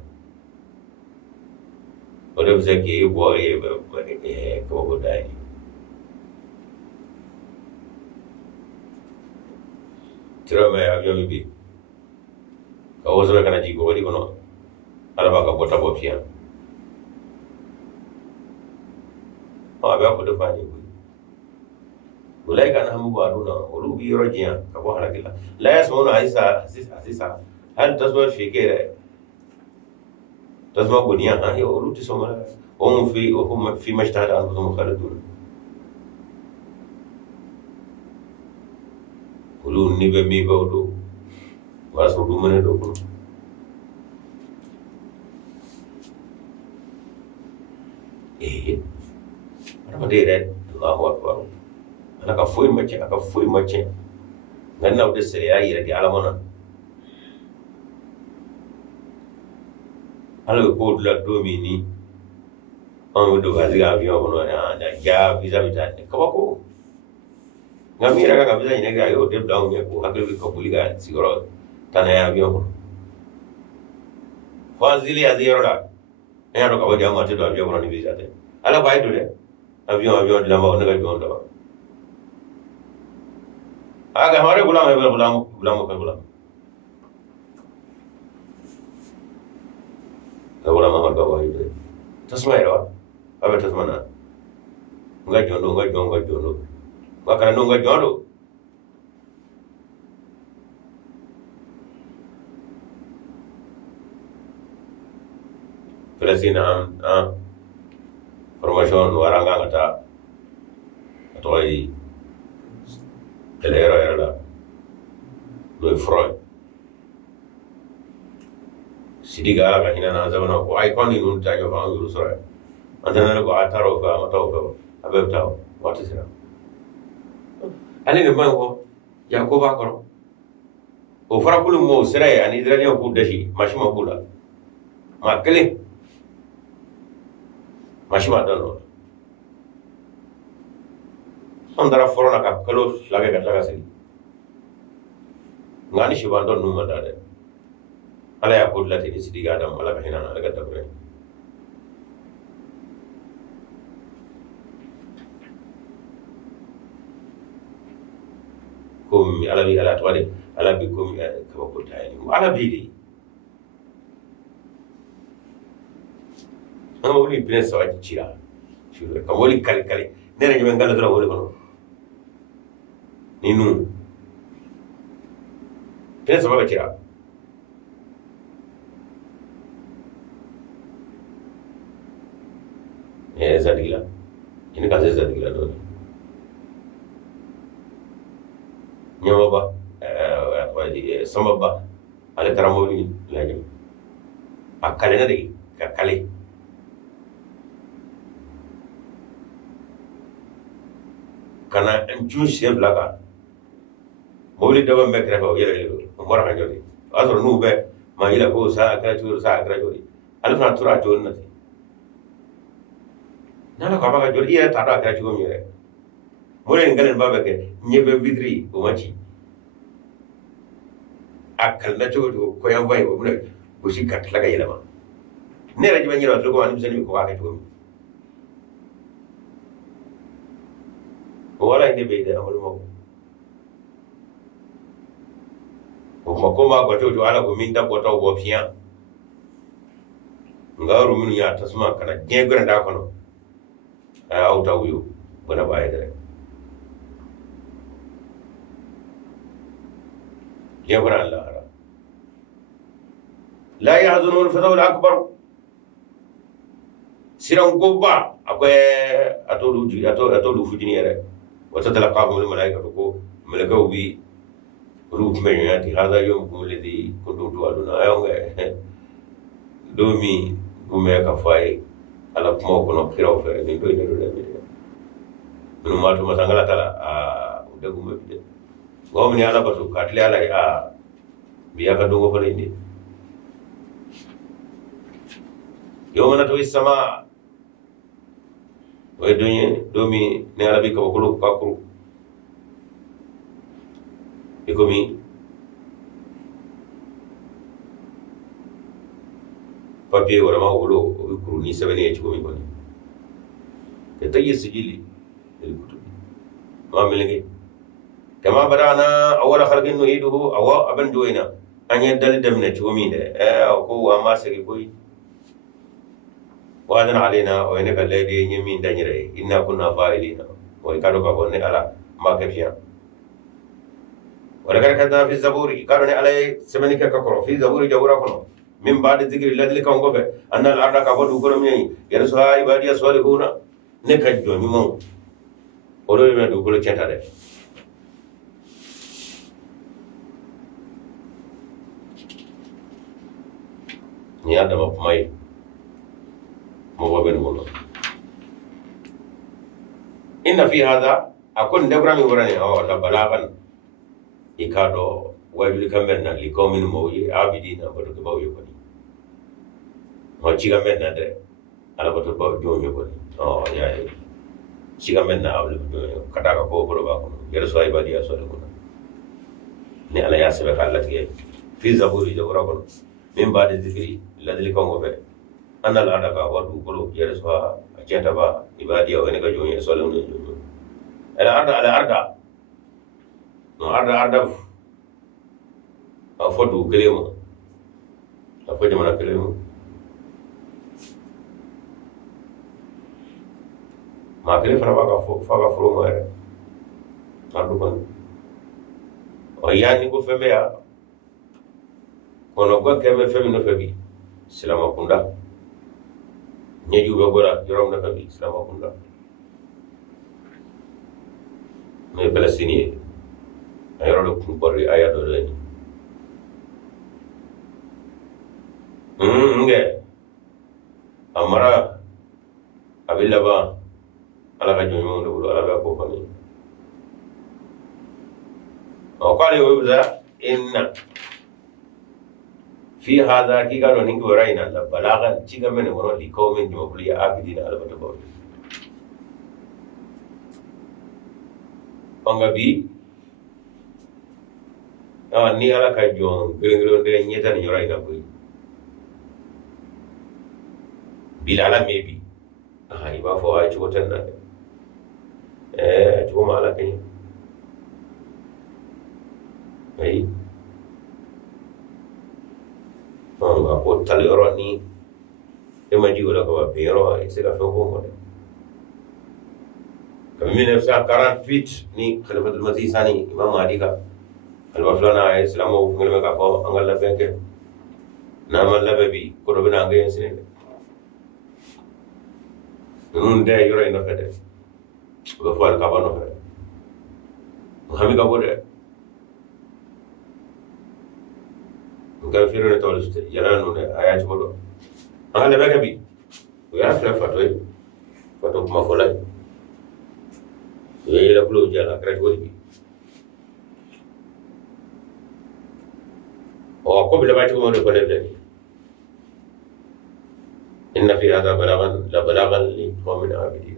o da bisa ke bo ko dai tira me avion bi ka o zara kana ji ko wadi kono ala ba ka bota bo fiya ba ko da fani أولئك أنهم مبادون ولو بيرجعون كبوه على كلا لا يسمعون حسيسا هل تسمع في كيرة تسمع بنيا هاي ولو تسمع وهم في مجتهد أنفسهم خالدون ولو نبى مي بودو واسمعوا من دوكم أنا بدير الله أكبر aka foi mace ganna da sai yayi da alamana ala ko la domini an do ga diga avion kono da ja visa visa ka ko ngamira ka visa ine ga yo de down ne ko hakil ko buliga sigoro tanaya avion ko fazili aziro la ya do ka wadi amma to do avion kono ni visa te ala ba ito de avion de la ma on ga avion da आगे हमारे गुलाम है गुलामों का गुलाम तो गुलाम हमारे का वही है तस्मा है रहा अब तस्मा ना उनका जोड़ो वह करने उनका जोड़ो Palestina formation waranga ngata toy era la lo Freud sidiga ala hina na zabana ko icon ni nun ta ga fa nguru sura andana ko ataro fa mataw fa abeta what is it ani ne mango ya ko ba ko o fara kulu mo sira ani dra ne ko dashi mashima kula ma kele mashima dano andara forona ka kalo lage ka taga sigi ngani shibando numa dade ala ya ko lati ni sidiga dam ala ka hinana ala ka tabre komi ala bi ala twade ala bi komi ka ko tayani ala bi di ana woni prince wa chira kamoli kali kali nere nyame ngala dara woli kono ni nu kene sababa tira zadigila ini ka zadigila do nyamaba samaba ale taramoli lañu akale na de ka kale kana njun chef laga mobili daba mekre fa yele yele mora ka jodi asoro nu be ma ila ko sa akra jodi alfa tura jodi nana ko baga jodi ya ta akra jodi mi re mole ngalen baba ke nyebe vidri o machi akal na jodo ko yam bay o mun ko si kat laga yele ma ne ra jiba nyira to ko an bisani ko ka jodi wala inde be da amul mo ko ma ko to ala ko min da ko taw bo fiya ngaru min ya tasma kana jegre nda kono aw taw yu bana baye dere jebra Allah la yahzunun al-fadaw al-akbar siran gobba akwai atolu fujini yere وتتلقاهم الملائكة ملكوا بي روح ميناتي هذا يومكم الذي كنتم توعدون أيوة دومي غومي كفاي على كمو كنو كيرو في من دوي نرو نبي من ما تو مسانغلا تلا دغوم بيد غومني على بتو كاتلي على بيا كدوغو فليندي يوم نتوي السماء ويدوني دومي نعربي كبكلو كاكرو يكومي papier wala ma wolo kuru ni sebene e chikomi koni e tayi sijili el kutubi ma melenge kama barana awala khalqin nu'iduhu awa aban joina anya dal demne chikomi de ko wa ma segi koy وأذن علينا وإنك الذي يمين دنيري إنا كنا فاعلين ويكادوا كفوني على ما كفيا ولكن كذا في الزبور كانوا عليه سمنك كفروا في الزبور جبورا كنوا من بعد الذكر الذي كان قبل أن الأرض كفروا كرمي يرسلها عبادي الصالحون نكجوا ممن أولو من دوكلو تشتره نيادا مبماي إن في هذا أكون دبرامي وراني أو لبلاغا إكادو ويبلي كمبرنا لقوم موي عابدين بدو كباو يكوني هو تشيغا منا ده على بدو باو جون يكوني يا تشيغا منا أو بدو كتاكا كو بدو باكو يرسوا عبادي أسوا لكونا ني على ياسبك الله تيجي في زبوري جورا كون من بعد الذكر الذي كان قبل أن الأرض كابو كلو يرسوا أجتبا عبادي أو إنك جوني يسولون الأرض أفضل كلمة أفضل من كلمة ما كلمة فاقا فلو ما أرض كن ويعني كفميا kono go keme femi no febi silama kunda nyeju be gora yorom na febi silama kunda me palestiniye ayro do kun borri aya do leni nge amara abillaba ala ka jonyo do ala ba ko fani o qali wa biza inna في هذا كي قالوا نيجي وراينا بلاغا تيجا من ورا لقوم جمهورية عابدين على بتبوي أنغبي ني على كجون غيرون ده نيتا نيوراينا بوي بلالا ميبي يبقى فواي شوتنا شو ما على كني أي ko talioro ni e ma jigo la ko be ro e se ka fo ko mo كم 1948 ni khalifatul masih sani imam mahdi ka alwaflana islamu ngel ka ko angal la benke na man la bebi ko do bina ngayen sine nun de yoro ina fede ko fal ka bano fede khami ka bode ngal firo ne tawul yana nun ayati ko do angal la benke bi ya fla fato kuma folay la kulo jala kret woni o ko bila bati ko mo ko lebde inna fi hadha balagan li qawmin abidin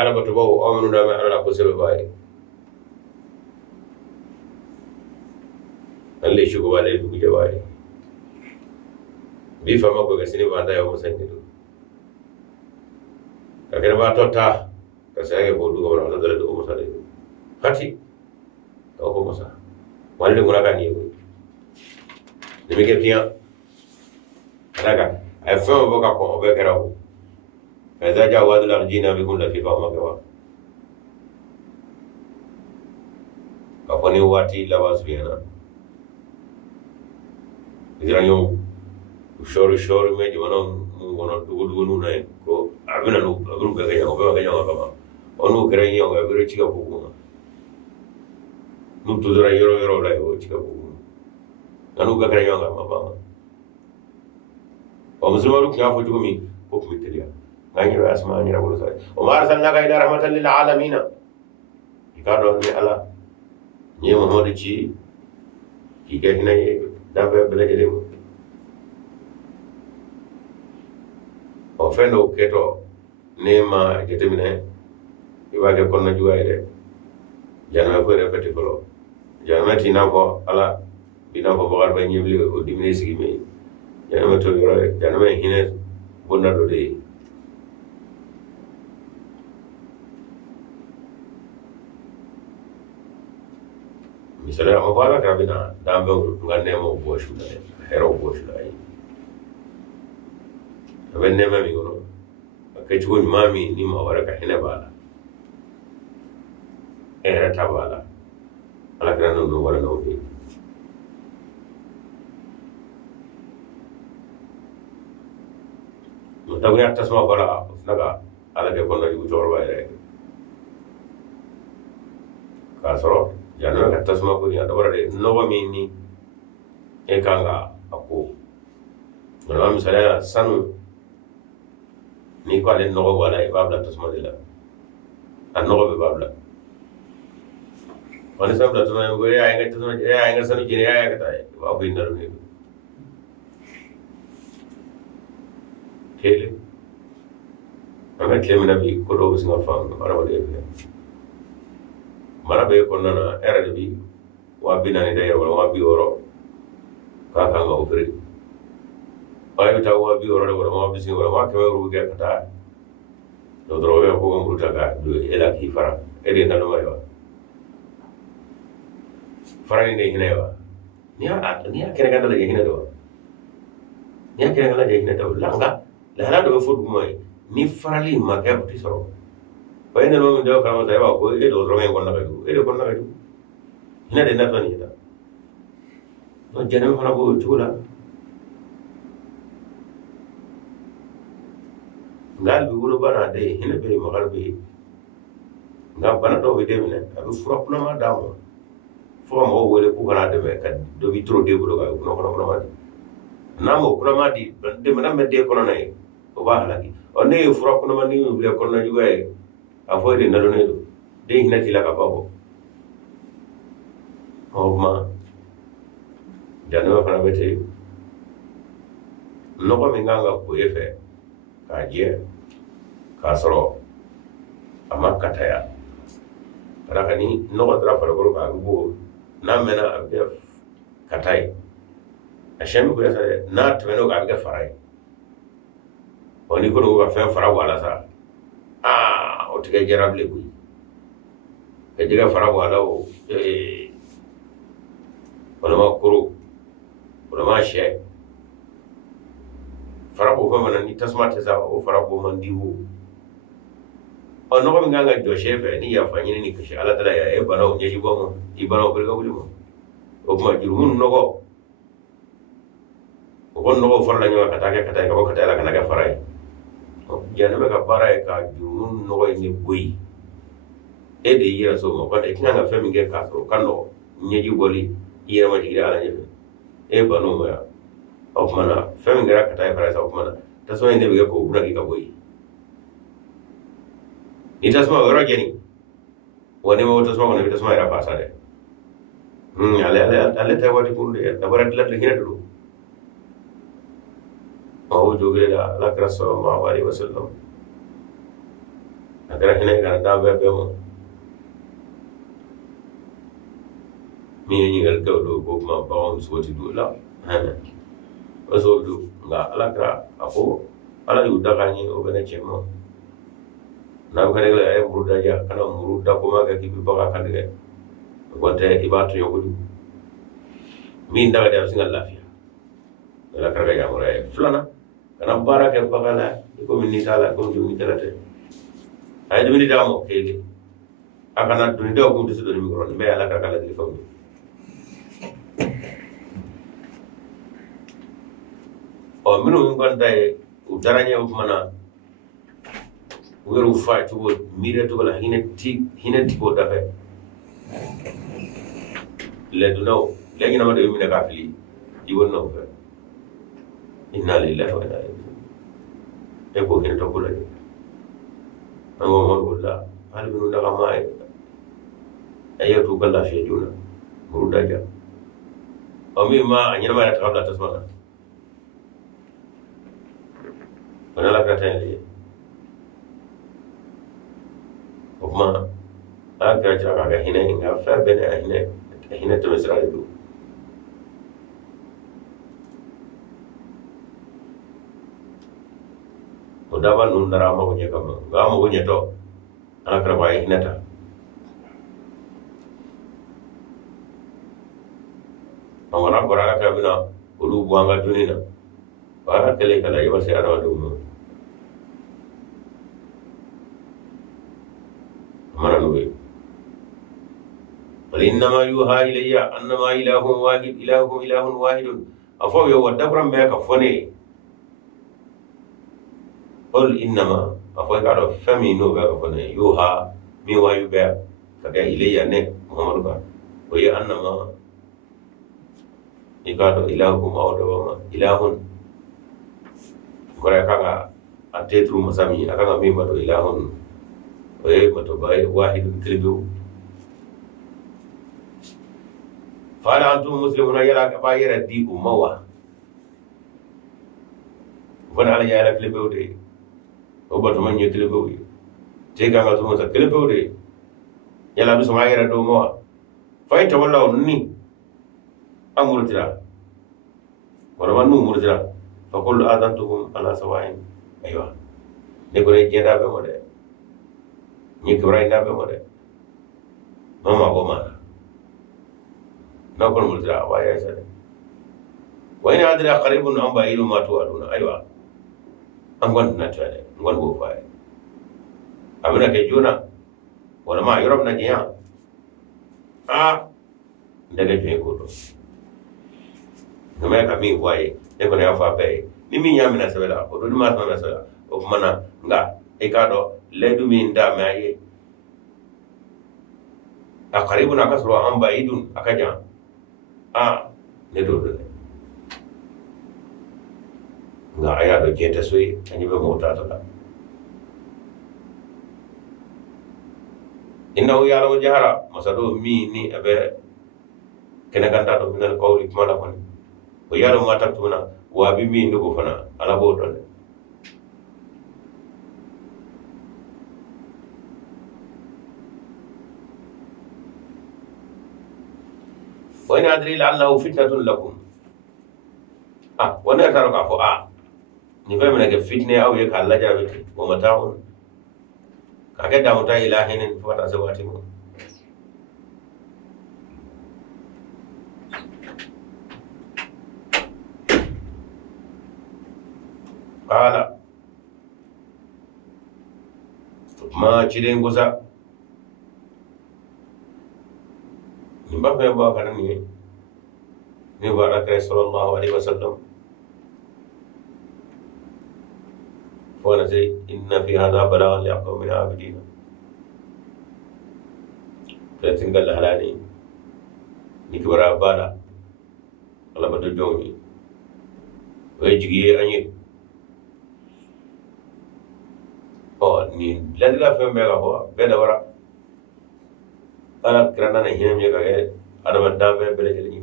ala batu bo o munu da ala ko sebe bay alle shugo wale du jawari bi fama ko gasini wanda yo musanni du kakene ba tota kasage bo du ko na dole do mo sale khati ko mosa walle ngura ka ni ko ni me ke tiya daga ay fo bo ka ko be keraw fa da ja wadu la jina bi kun la fi fa ma ka wa ka ko ni wati la wasbiyana idrano shor me jomano mu gono dugu nu na ko abina nu abru be ga nyawo ba onu kere nyawo ga bere chiga bugu nu tudura yoro la yo chiga bugu anu ga kere nyawo ga ba o muslimaru kya fo jumi ko mitriya ngani ra asma ni rabul sai o mar sallaka ila rahmatan lil alamin ikado ni ala ni muhammad ci ki ga hinay da be bele jele mo o fendo keto nema jetemine ibage konna juwaide janama ko repeti ko janama tina ko ala bina ko bagar ba nyebli o dimine sigi me janama to yoro janama hine bonna do de misala o bala grabina dambe ngane mo boshu da hero boshu da abin nema mi gono kai ci gon mami ni ma wara ka hina bala era ta bala ala kana no wala no be mutawi atta sama bala naga ala ke kono di utor ba ere ka soro jana ka tasma ko ni adawara de no mi ni e kanga ako no misala sanu ni ko ale nogo wala e babla to sama dila an nogo be babla wala sabla to na go ya nga to ya nga sanu jere ya ka tay wa ko indar ni kele ama kele na bi ko do singa fam ara wala be mara be ko nana era de bi wa binani de wala wa bi oro ka ka nga ofri ay ta wa bi oro wala ma bi sin wala ma ke ru ge kata do dro be ko ngru ta ga do ela ki fara e de tanu ma yo fara ni de hine wa ni kere ga de hine do ni kere ga de hine do langa la do fu du mai ni farali ma ke ti soro pa ene no ndo kala ma ta ba ko e do dro me ko na ga do e de ko na ga do hine de na to ni ta no jene fara bo chula ngal bi wuro bana de hina be magar be ngam bana do be mine abu fura kuna ma dawo fo mo wole ku kana de be kad do bi tro de bulo ga kuna ma di namo kuna ma di de mana me de kono nay o ba halaki o ne fura kuna ma ni be kono ju ga a fo de nalo ne do de hina tila ka babo o ma janwa kana bete no ko mi nganga ko efe ka je ka soro ama kataya rakani no dra fara ko ka go na mena abde katai ashem ko yasa na tweno ka abde farai oni ko go fa fara wala sa o tige jarable ku e diga fara wala o wala ma kuru wala ma she fara ko fa man ni tasma ta za o fara ko man diwo o no ko nganga jo shefe ni ya fanyini ni kishi ala tala ya e bana o nyeji bomo ibana ko ga wulimo o ma jurumun no ko o gon no ko farla nyawa kata ko kata la kana ga faray o jana be ka faray ka jurumun no ko ni buyi e de yira so mo ko de nganga femi ge ka so kando nyeji goli yira ma jigira ala nyebe e bano ma o mana femi ge kata faray sa o mana taso inde be ko bura ki ka boyi ni tasma wero jeni woni mo tasma ko ni tasma era pasa de ale ta wadi kunde da barat la hina do o jogle la kra sallallahu alaihi wasallam agara hina ga da be mo mi ni gal do ko ma baon so ti do la hana o so do nga ala kra apo ala yu da ga ni o bene chemo na ko regla ay muruda ja kana muruda ko ma ga kibi baga kan de gonte ibatu yogudu min daga da singal lafiya la karga ya mura fulana kana baraka bagala ko min ni sala ko dum ni talate ay dum ni damo kele akana dum do ko dum do mi ko me ala karga la telefon o minu ngonta e udaranya mana weru fa to mire to la hineti ko dafe le do no le ngina ma de mi na ka fili di wonno fe inna lillahi wa inna ilaihi e ko hin to kula ni amo mo wala hal binu daga ma ay to kala fi juna muru daja o mi ma anyina ma ta kabla tasma wala la ka tan li وما أكاد جرى هنا فبنا هنا تمسرع له ودابا نندرا ما بني كم غام بني تو أنا كرباي هنا تا أمورا كورا كابينا ولو بوانغا تونينا بارا كلي كلا يبص يارا دوم مرنوي قل إنما يوحى إلي أنما إله واحد إلهكم إله واحد أفو يو ودبرم بك فني قل إنما أفو يقال فمي نو بك فني يوحى مي وايو بك كجا إلي أن محمد بك ويا أنما يقال إلهكم أو دوما إله كره كذا أتيترو مسامي أكذا مي ما تو إله وهي متباي واحد كلبو فهل أنتم مسلمون يلا كباير الدين أموا فن على يلا كلبو دي وبتمن يكلبو تيجا ما تموت كلبو دي يلا بس ما يرى دوموا فاين تولوا نني أمور ترى ورما نمور ترى فكل آذنتهم على سواء أيوة نقول جدا بموده ni kibrai na be mode mama go mana na ko multa wa ya sare wa ina adra qaribun am ba'ilu ma tu'aduna aywa am gon na tare gon go fa abuna ke juna wala ma yurab na jiya daga je ko to ngame ka mi waye e ko na fa be ni mi nyamina sabela ko do ma na sabela o mana nga e ka do ledu min da maye aqribun akasru am ba'idun akaja ne do nga aya do jenta soyi ani be mota ta innahu ya'lamu jahra masado mi ni abe kena ganda do minal qawli mala kon o ya'lamu ma taktuna wa bi mi ndugo fana ala bo don وإن أدري لعله فتنة لكم وانا ترى كفو نفهم منك فتنة أو يك الله جابته ومتاعون كأكيد متاع إلهين فتا سواتهم قال ما chiden gosa nimba fe ba kana ni baraka sallallahu alaihi wasallam فانا زي ان في هذا بلاغا لقوم عابدين فلتن قال هلاني نكبر بالا الله بدو جوني ويجي اني ni ladila fe mega ho be da wara ala krana na hinem ye kage adama dambe bele jeli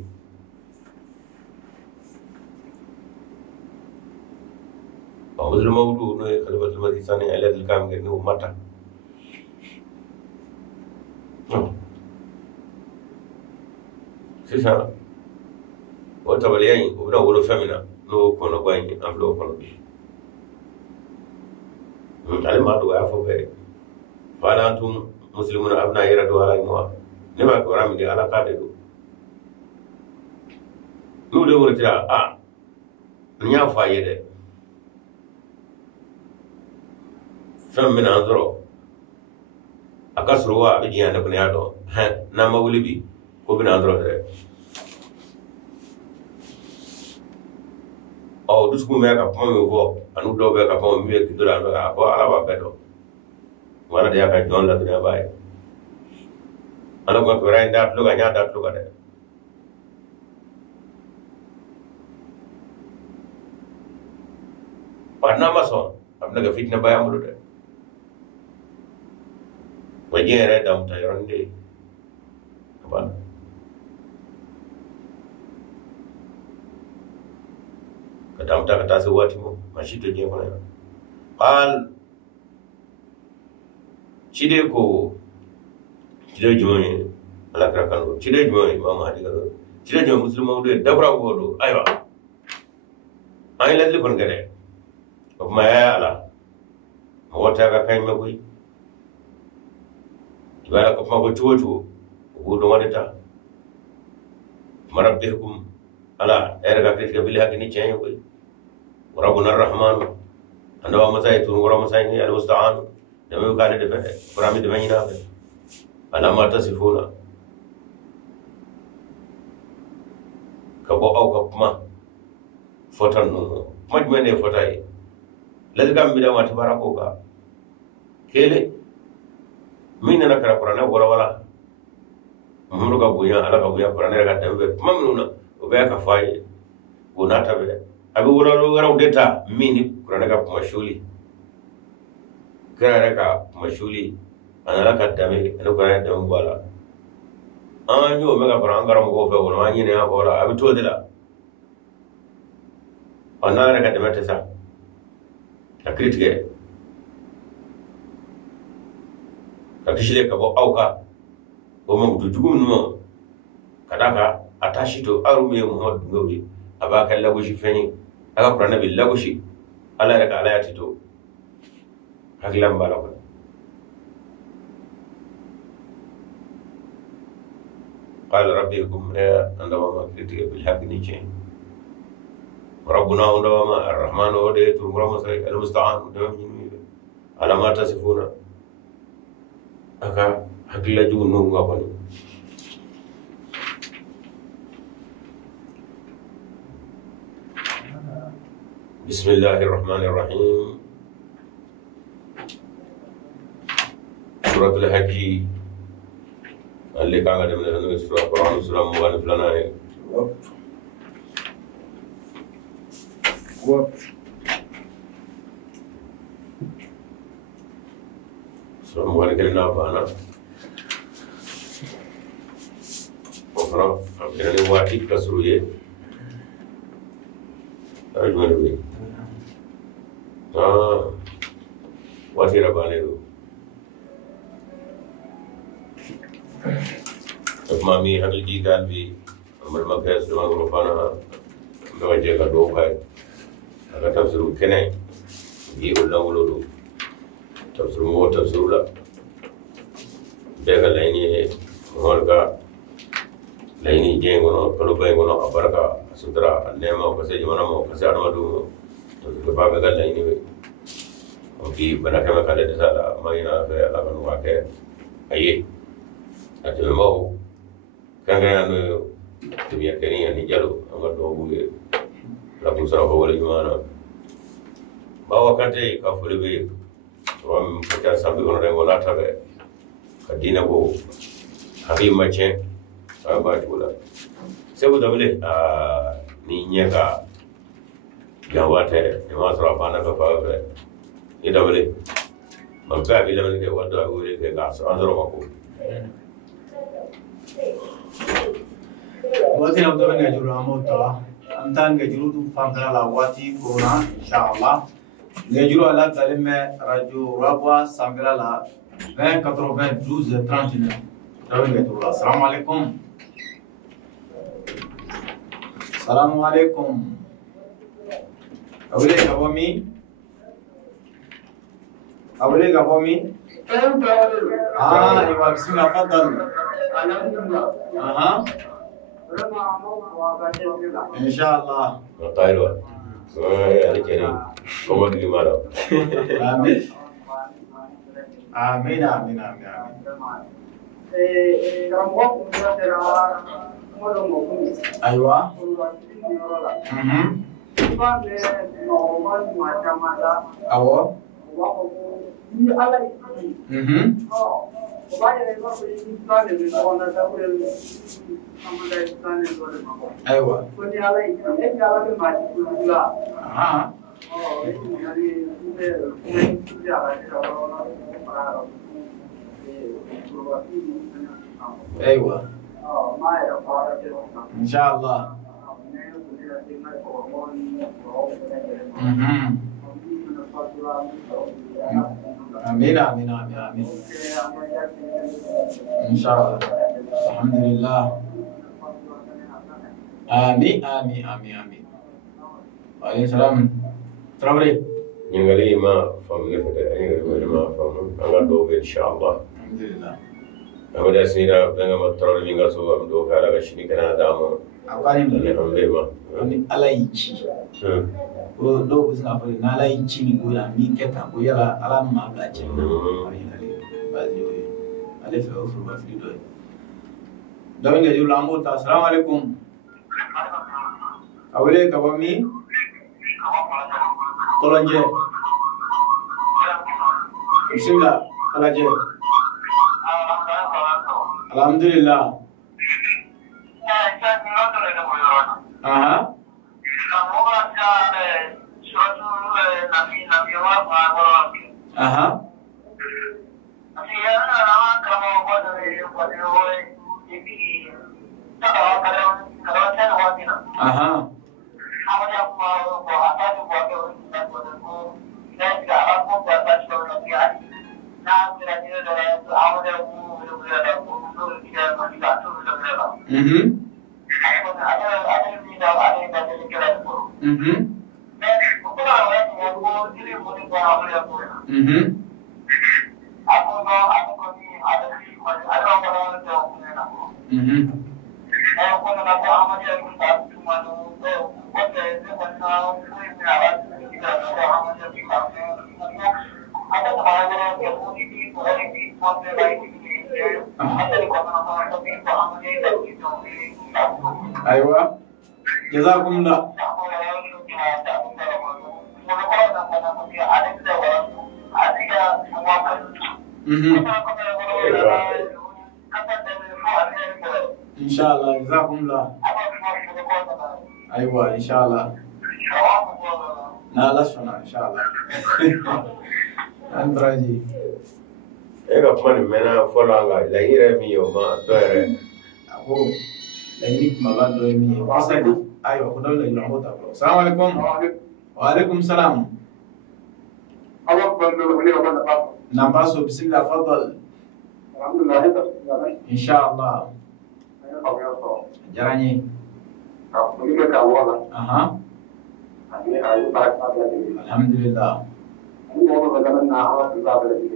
awul mawdu no khalifatul madisani ala dil kam ngir ni umata sisa wata waliyan ubna wolo femina no kono gwani amlo kono alimatu ya fo be fala antum muslimuna abna yaradu ala imwa ne ba ko rami de ala kade do nu de wurtira nya fa yede fam min anzuro akasruwa bijiya ne kun yado na mawlibi ko bin anzuro de dusku me ka pama me ko anu do be ka pama me ki dura no ko ala ba bedo wala de ka jon la dunya bay ana ko ko ray ndat lu ga nya dat lu ga de parna ma so amna ga fitna bay amulu de wajere dam ta yoronde ba كتامتا كتاسي واتيمو ماشي تجي كنا قال شيديكو شيدي جمعي على كراكانو شيدي جمعي ماما هادي كذا شيدي جمعي مسلم مودي دبرا وودو أيوة أين لازم يكون كده وما يعلا موتا كاين مكوي تبارا كفما كتوتو وودو مادتا مربيكم على إرجع كريت قبلها كني شيء كوي وربنا الرحمن عندما مسايت ورا مسايني المستعان دم يقال دفع برامي دمينا على ما تصفونا كبو أو كبما فتنو مجمعني فتاي لذكر ميدا ما تباركوكا كله مين أنا كرا قرانا ولا مهملو كبويا على كبويا قرانا ركعت دم ممنونا وبيا كفاي وناتا بيا أبي ولا وديتا مين قرانا كمشولي كرانا كمشولي أنا لك الدمي أنا قرانا دم بالا أنا جو مega قرانا كرام كوفة ولا أني نيا كورا أبي تودلا أنا لك الدمي تسا أكيد كه kakishile kabo auka goma mutujugum no kadaka atashito arume muhammad ngobi abaka lagoshi feni aka qur'ana bil lagoshi ala raka ala yatito haglam balako qala rabbikum andama ma kritika bil haqq niche rabbuna andama arrahman ode turmura masai al musta'an ala ma tasifuna aka hakila jugu no ngabani بسم الله الرحمن الرحيم سورة الحج اللي كان من النبي سورة القرآن سورة مغالف لنا سورة مغالف لنا بانا أخرى أبنى واتي كسروية أجمل بي واتي رباني دو مامي حقل جي قال بي عمر مكة سلمان غرفانا دوجه کا دو ہے اگر تفسیر کنے یہ ولا ولو تفسیر مو تفسیر لا دیکھ لینی اور کا لینی جنگونو کلو بینگونو ابرکا سترا نیما کسے جمنا مو کسے اڑمدو تو باغ گل لینی وفي بناكما كالة تسالة ما ينا في أغن واقع أيه أتمنى كان كان تبي كني يعني جالو أمر دوبه لكن سرا بقول جمانا bawa kante ka fulbe rom ka sambi on rengo lata be kadina go habi mache ba tula sebo dabule ni nyaka jawate e masra bana ka fa be ni dabule man ka bi dabule ke wado awure ke ga azro ko wati nam to ne juru amota antan ke juru tu famdala la wati corona inshallah Nejuru ala talime radio Rabwa Sambela la 20 92 39. Assalamu alaikum. Assalamu alaikum. Awale gabomi. Awale gabomi. Iwa bismillah fadal. Aha. Inshallah. Tairo. Ya kere. Como que mara. Amin. Amin amin amin amin. Aywa. Awo. Aywa. Aha. ايوه ان شاء الله امين امين امين امين ان شاء الله الحمد لله امين امين امين امين وعليكم السلام ترابري ينقلي ما فهمنا ينقلي ما فهمنا أنا دوب إن شاء الله الحمد لله أنا أسيرا بينما ما ترى لي نقص هو أمدو كارا كشني كنا دامو أقارن الحمد لله أني على يجي ودو بس نقول نالا يجي نقول أمي كتا ويلا على ما بلاجي على في أوفر بفري دوي دون يجول عمود السلام عليكم أولي كبامي Tolonje. Bismillah. Alaje. Alhamdulillah. Aha. Aha. Aha. أيوة جزاكم الله إن شاء الله جزاكم الله أيوة إن شاء الله لا شنا إن شاء الله أندراجي إيه كمان منا فلانغا لا يرمي يوما دوره أبو لا يريك ما بعد يرمي وصلي أيوة كنا ولا يلعبوا تابلو السلام عليكم وعليكم السلام نباسو بسم الله تفضل الحمد لله إن شاء الله جراني أها الحمد لله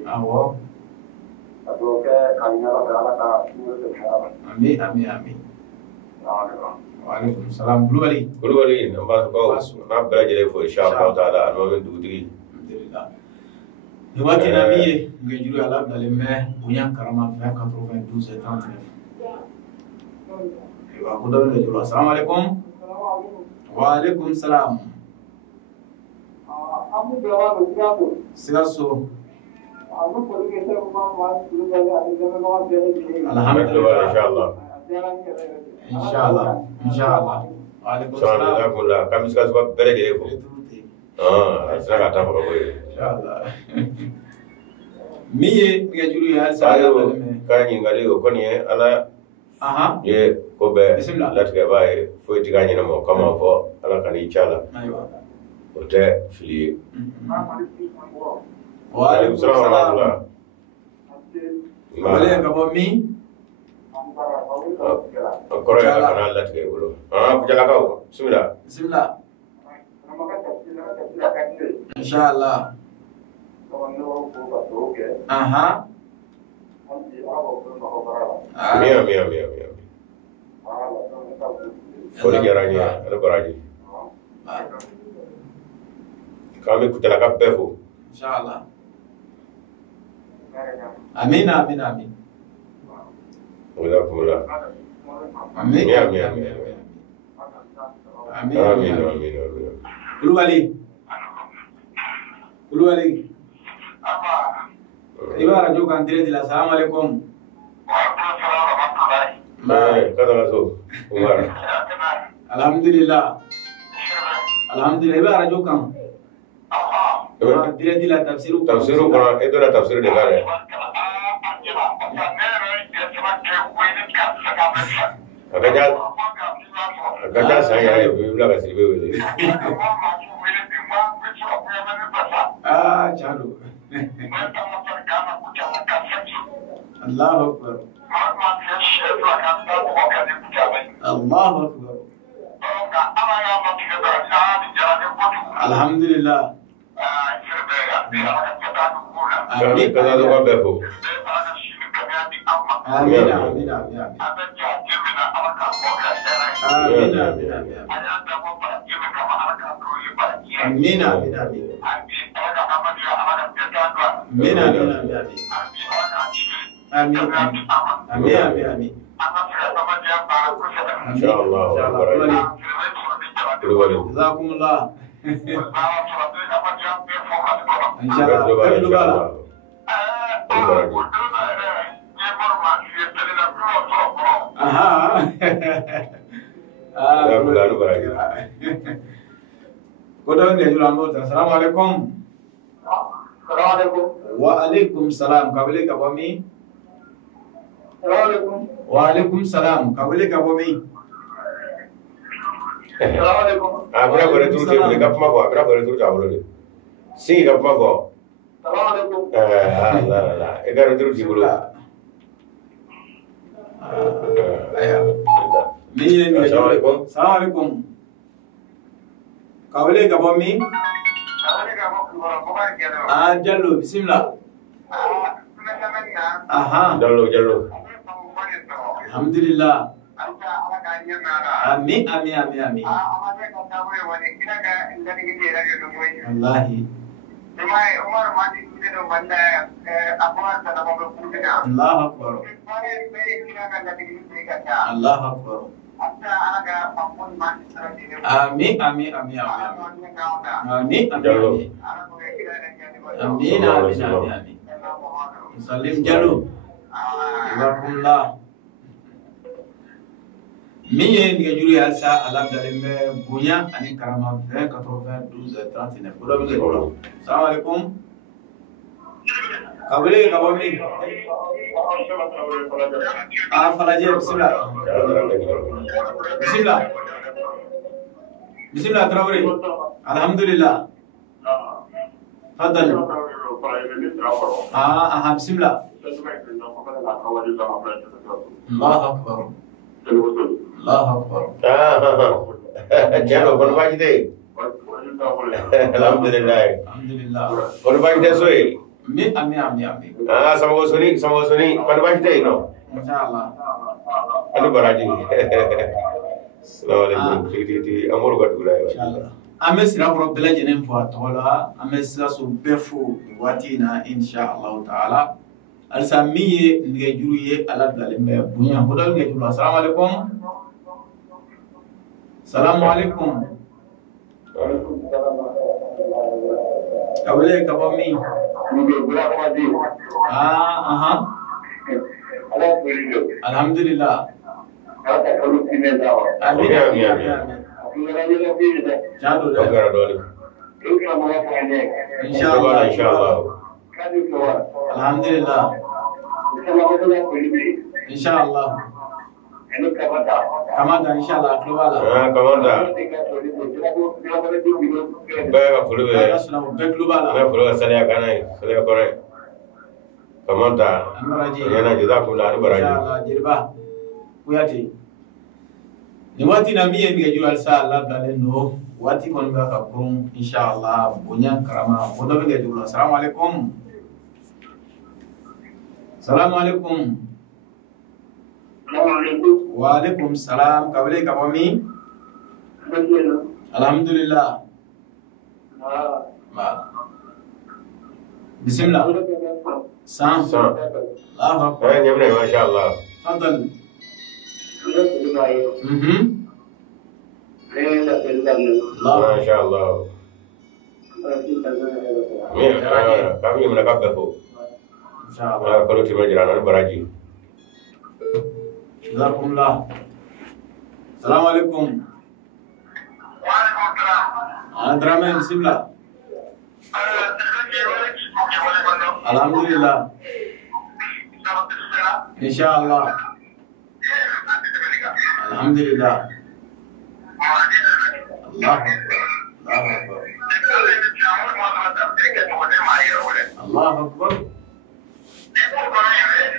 أهو أمين أمين أمين وعليكم السلام كل ولي نباسو كاو نبلا جلي فو إن شاء الله تعالى أنا من دوتري الحمد لله Ni waati na mi ye nga juru ala dalen bɛ bonya karama 20 92 39 ayiwa ko dɔ bɛ juru assalamu alaikum wa alaikum salam Sikaso alhamdulillah inshallah wa alaikum salam alhamdulillah kami Sikaso ka bɛɛ lajɛlen fo a sera ka taa fɔ ka bɔ yen inshallah min ye nɛgɛjuru ye halisa ka ɲininkali o kɔni ye ala ye ko bɛɛ latigɛbaa ye foyi tɛ k'a ɲɛnama o kama fɔ ala ka n'i ca la o tɛ fili ye wa alaikum salam wale ka bɔ min kɔrɔ ye ala kana latigɛ i bolo kujalakaw bisimila inshallah Amin. Foli diyara n ye ala baraji k'an bɛ kujalaka bɛɛ fo inshallah amin jazakumullah amin Kulubali iba radio kan direct la assalamu alaikum kada so umar alhamdulillah iba radio kan direct la tafsiru kana itu dah tafsir dengar ya agak saya bilang kasih beli chalo Allahu akbar alhamdulillah amin kaza do ka befo amin insyaallah jazakumullah assalamu alaikum wa alaikum salam kabile ka bomi wa alaikum salam kabile ka bomi abra gore tur ke ka puma ko abra gore tur ka bolo ni singi ka puma ko la e ga tur di bolo assalamu alaikum kabile ka bomi jallo bismillah jallo alhamdulillah amin wallahi Allah akbar amin salim jallo jazakumullah min ye nɛgɛjuru ye halisa ala dalen bɛ bonya ani karama 20 92 39 ko dɔ bɛ kɛ bolo salamu alaikum kabile ka bɔ min falajɛ bisimila tarawele alhamdulillah fadal bisimila Allahu akbar jalo kon baji de alhamdulillah kon baji de soy amin sama soni kon baji de no inshallah anu baraji assalamu alaikum ti amur gadula inshallah أمس رب بلجنة فاتولا أمس سبفو واتينا إن شاء الله تعالى السامية نجوري على الدليل بنيا بدل نجور السلام عليكم السلام عليكم كابلي كابامي الحمد لله آمين آمين جادو إن شاء الله إن شاء الله الحمد لله إن شاء الله كمان إن شاء الله كلوبالا كمان بقى كلوبالا كلوبالا كلوبالا سليا كنا سليا كنا كمان تا أنا جزاكم الله خير إن شاء الله جربا وياتي نواتي نامي نجوا السال دالنو واتي كون بقى كون إن شاء الله بنيا كرامة ودو نجوا السلام عليكم السلام عليكم وعليكم السلام كابلي كابامي الحمد لله بسم الله سام الله أكبر ما شاء الله تفضل ما شاء الله kami menangkap behu. Insyaallah. Kalau terima jalan beraji. Jazakumullah. Assalamualaikum. Waalaikumsalam. Adraman bismillah. Alhamdulillah. Insyaallah. Alhamdulillah. Allah Akbar. Allah Akbar.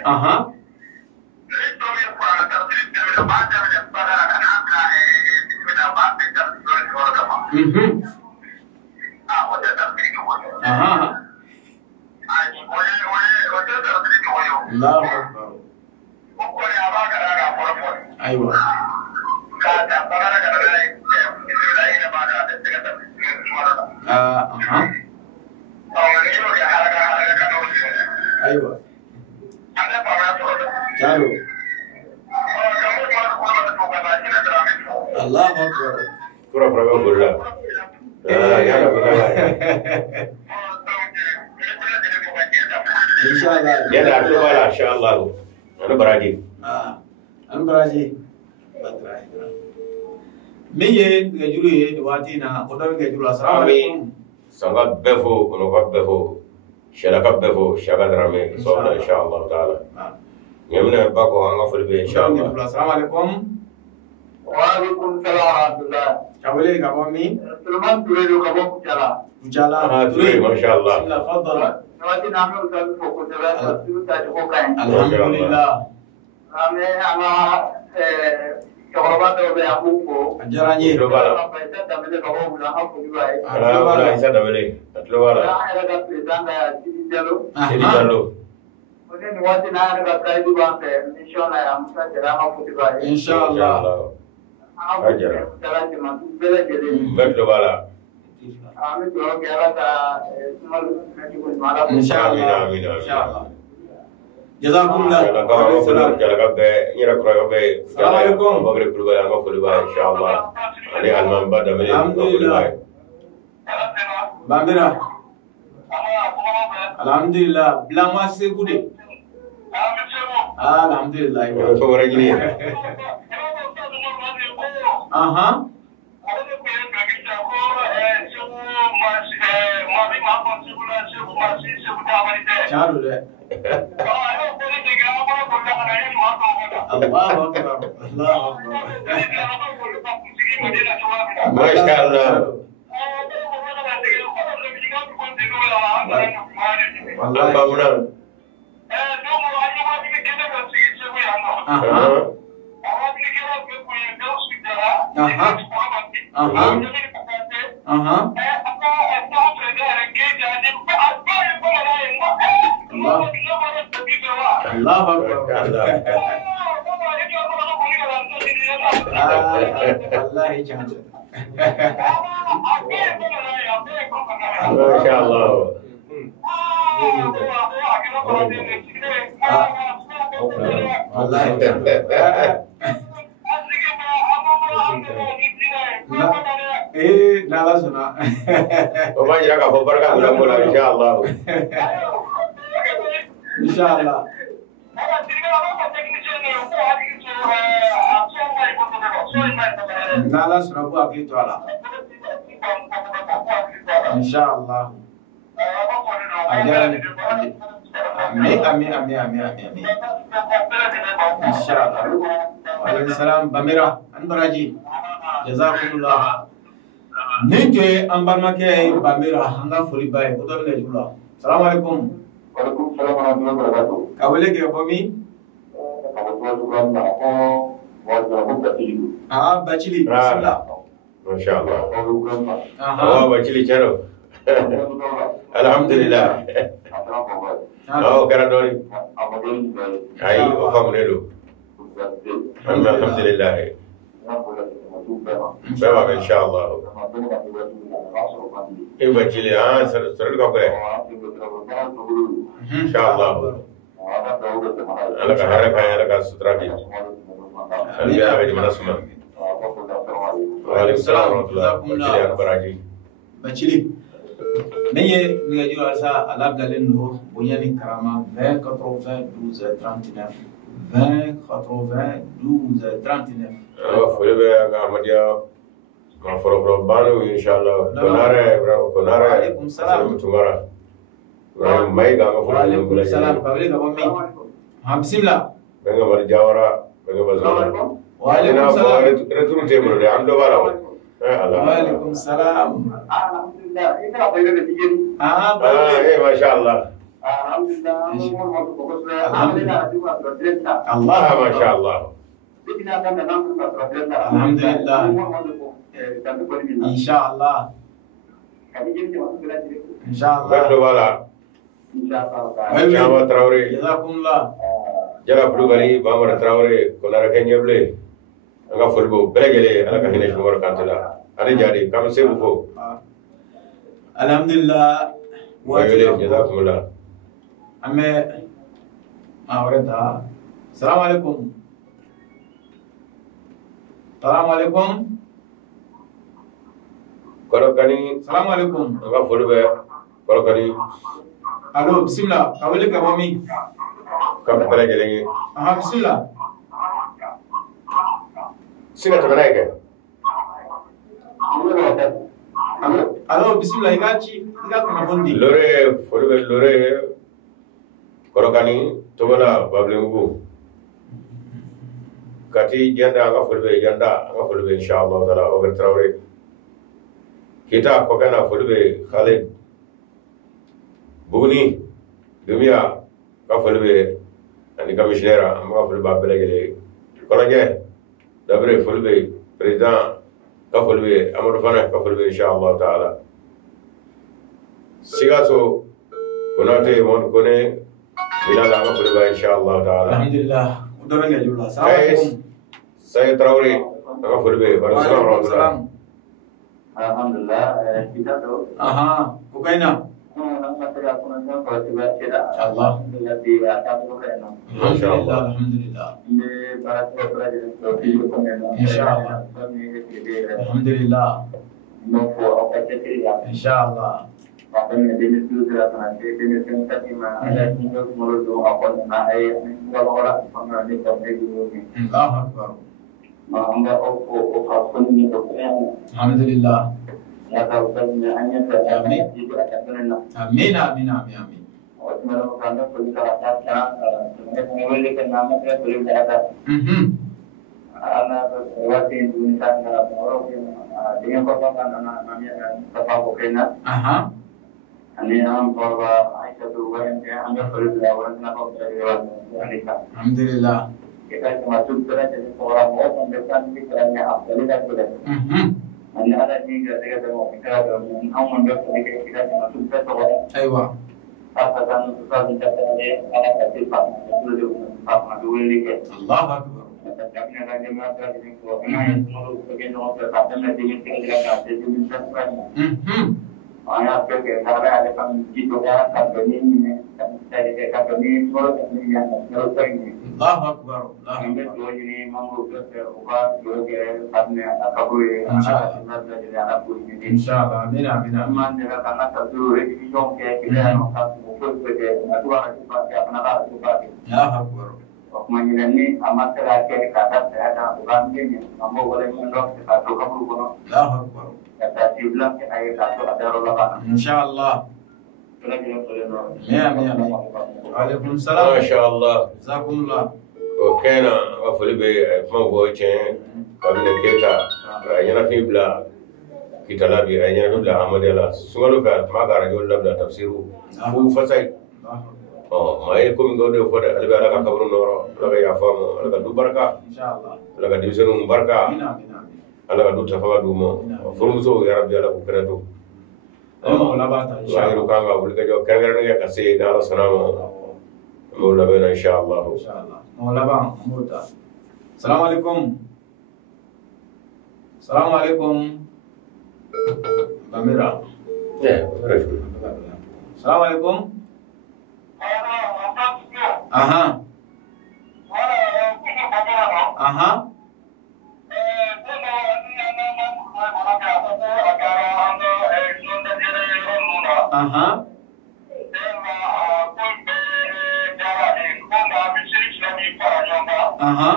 Aha. Aha. Allah Akbar. Aywa. Aha. Aywa. Jalo. Allah Akbar. Pura-pura bergula. Insyaallah. Dia dah keluar lah, insyaallah. Anu beraji. Anu beraji. Miye ngejuru ye diwati na odawi ngejuru assalamualaikum. Sanga befo, ono ka befo. Shalaka befo, shaga drame, soda insyaallah taala. Yamna bako anga fulbe insyaallah. Assalamualaikum. Waalaikumsalam warahmatullah. Kabule kabami. Sulman Turedo kabo kucala. Kucala. Ture mashallah. Bismillah fadhal. Nawati name usalu kucala tasiru tadi kokain. Alhamdulillah. Name ama Kabarabata be abuko. Ajaranye. Global. Paisa damele kabo mula hapo dibai. Wala isa dabele. Atlowala. Ana daga presanga ya Sidi Jalo. Sidi Jalo. Mune ni wati na daga kaidu banke mission ya Musa Jarama Fudibai. Insyaallah. Ajara. Jala jema bele jele. Globala. Amin doa kera ta small medical mala. Insyaallah. Amin. Insyaallah. Jazakumullah. Jalaka be nyira kura be. Assalamualaikum. Bagre kulba anga kulba insyaallah. Ani alman bada mele kulba. Bambira. Alhamdulillah. Bilama segude. Alhamdulillah. So orang ini. Aha. Chalo de. Allah Akbar. Allah Akbar. Mashallah. Wallahi. Bangunan. Aha. Aha. Aha. Aha. Allah Akbar. Wallahi jangan. ما شاء الله. والله nala suna وما جراك أبو بركة ولا مولا إن شاء الله. إن شاء الله. nala suna bu akili to ala إن شاء الله. آمين آمين آمين آمين آمين إن شاء الله. وعليكم السلام باميرا أنبراجي جزاكم الله. نيجي أمبارمك باميرا هنگا فولي باي بدر لجولا. السلام عليكم. وعليكم السلام ورحمة الله وبركاته. كابولك يا بامي. باتشيلي بسم الله. ما شاء الله. أها. باتشيلي شنو؟ الحمد لله. كرا دوري. أي وفهم ندو. الحمد لله. بابا إن شاء الله. إيه باتشيلي سرد كبره. إن شاء الله. أنا كهرك أنا كستراكي. أنا أبي مناسمة. وعليكم السلام ورحمة الله. باتشيلي أنا براجي. باتشيلي. نيجي نيجي على على بلالينو بنياني كرامة 20 80 12 39 20 80 12 39. فولي بيا كامديا ما فرو بانو إن شاء الله. كنارة. وعليكم السلام. تمارا. ماي كام فولي. وعليكم السلام. قبلك أبومي. بسم الله. بينغ مال جاورا بينغ بزولا. وعليكم السلام. رتورو تيمور ده عمدو بارا. وعليكم السلام. الحمد لله. إنت أبغى تيجي. إيه ما شاء الله. الحمد لله. الحمد لله. الله ما شاء الله. الحمد لله. إن شاء الله. إن شاء الله. بندو بالا. شاما تراوري. جزاكم الله. جرا بلوغالي بامر تراوري كونارا كنيبلي. أنا فولبو بلغلي أنا كهينش مور كانتلا. أنا جاري كم سيبو. الحمد لله. جزاكم الله. أمي أوردا. السلام عليكم. السلام عليكم. كلوكاني. السلام عليكم. أنا فولبو كلوكاني. ألو بسم الله. قبلك أبومي. كم بلغلي. بسم الله. سينة تبنايك. ألو بسم الله. إيجاتي إيجا كنا فندي. لوري فولبو لوري كلوكاني تبلا بابلينغو. كاتي جندا أنا فولبو جندا أنا فولبو إن شاء الله تعالى أوبر تراوري. kita kokana fulbe Khalid Buguni Dumia ka fulbe ani commissioner amma fulbe babelegele kolage dabre fulbe président ka fulbe Amadou Fana ka fulbe inshallah taala sigaso konate mon kone bilala ka fulbe inshallah taala alhamdulillah udara ngajula assalamualaikum saya Traore ka fulbe waalaikumsalam. Alhamdulillah, kita tu. Bukaina. Allah. Alhamdulillah, alhamdulillah. Insyaallah. Alhamdulillah. Insyaallah. Allah Akbar. Alhamdulillah. Amin. Amin, amin, amin, amin. Alhamdulillah. Kita termasuk dari seorang orang depan pikirannya afdal dan sudah. Anda ada juga kita mau kita dalam mengambil kita termasuk seorang. Aywa. Katakan susah mencapai anak kecil pak dulu lagi. Allah Akbar. Tapi ada jemaah dari keluarga yang semua bagian orang berkata dengan tinggal kita kasih jubilan. Ayah kerja ada kan juga company ini, dari company semua company yang menurut ini. Allahu Akbar. Ini dua ini mampu berubah juga karena kabur. Insyaallah jadi anak ini. Insyaallah. Amin amin. Man dengan karena terjuru ini jom kita nak mungkin kerja dua hari pas apa nak juga. Allahu Akbar. Kemudian ini amat terakhir kata saya ada bukan ini, kamu boleh mendok satu kabur kono. Allahu Akbar. Kata diulang ke air satu ada rola. Insyaallah. Ya ya. ما Waalaikumsalam. شاء الله. Jazakumullah. وكان غفل بموجين قبل كيتا أنا في بلا كيتا لابي أنا في بلا أحمد الله سؤالك ما كان يقول لبلا تفسيره هو فسي ما يكون يقول له فدا ألبي على كبر النور على يافام على كدو بركة Insyaallah. على كديسون بركة Amin amin amin. على كدو تفهم دوما فرمسو يا ربي على كبرته Ayo labata لا insyaallah. يروكان قبل كجو كعيرنا كسي على سلامة مولا بينا إن شاء الله Insyaallah. Mau labang muda. Assalamualaikum. Assalamualaikum. Kamera. رجل Assalamualaikum. Aha. Aha. Aha. Aha.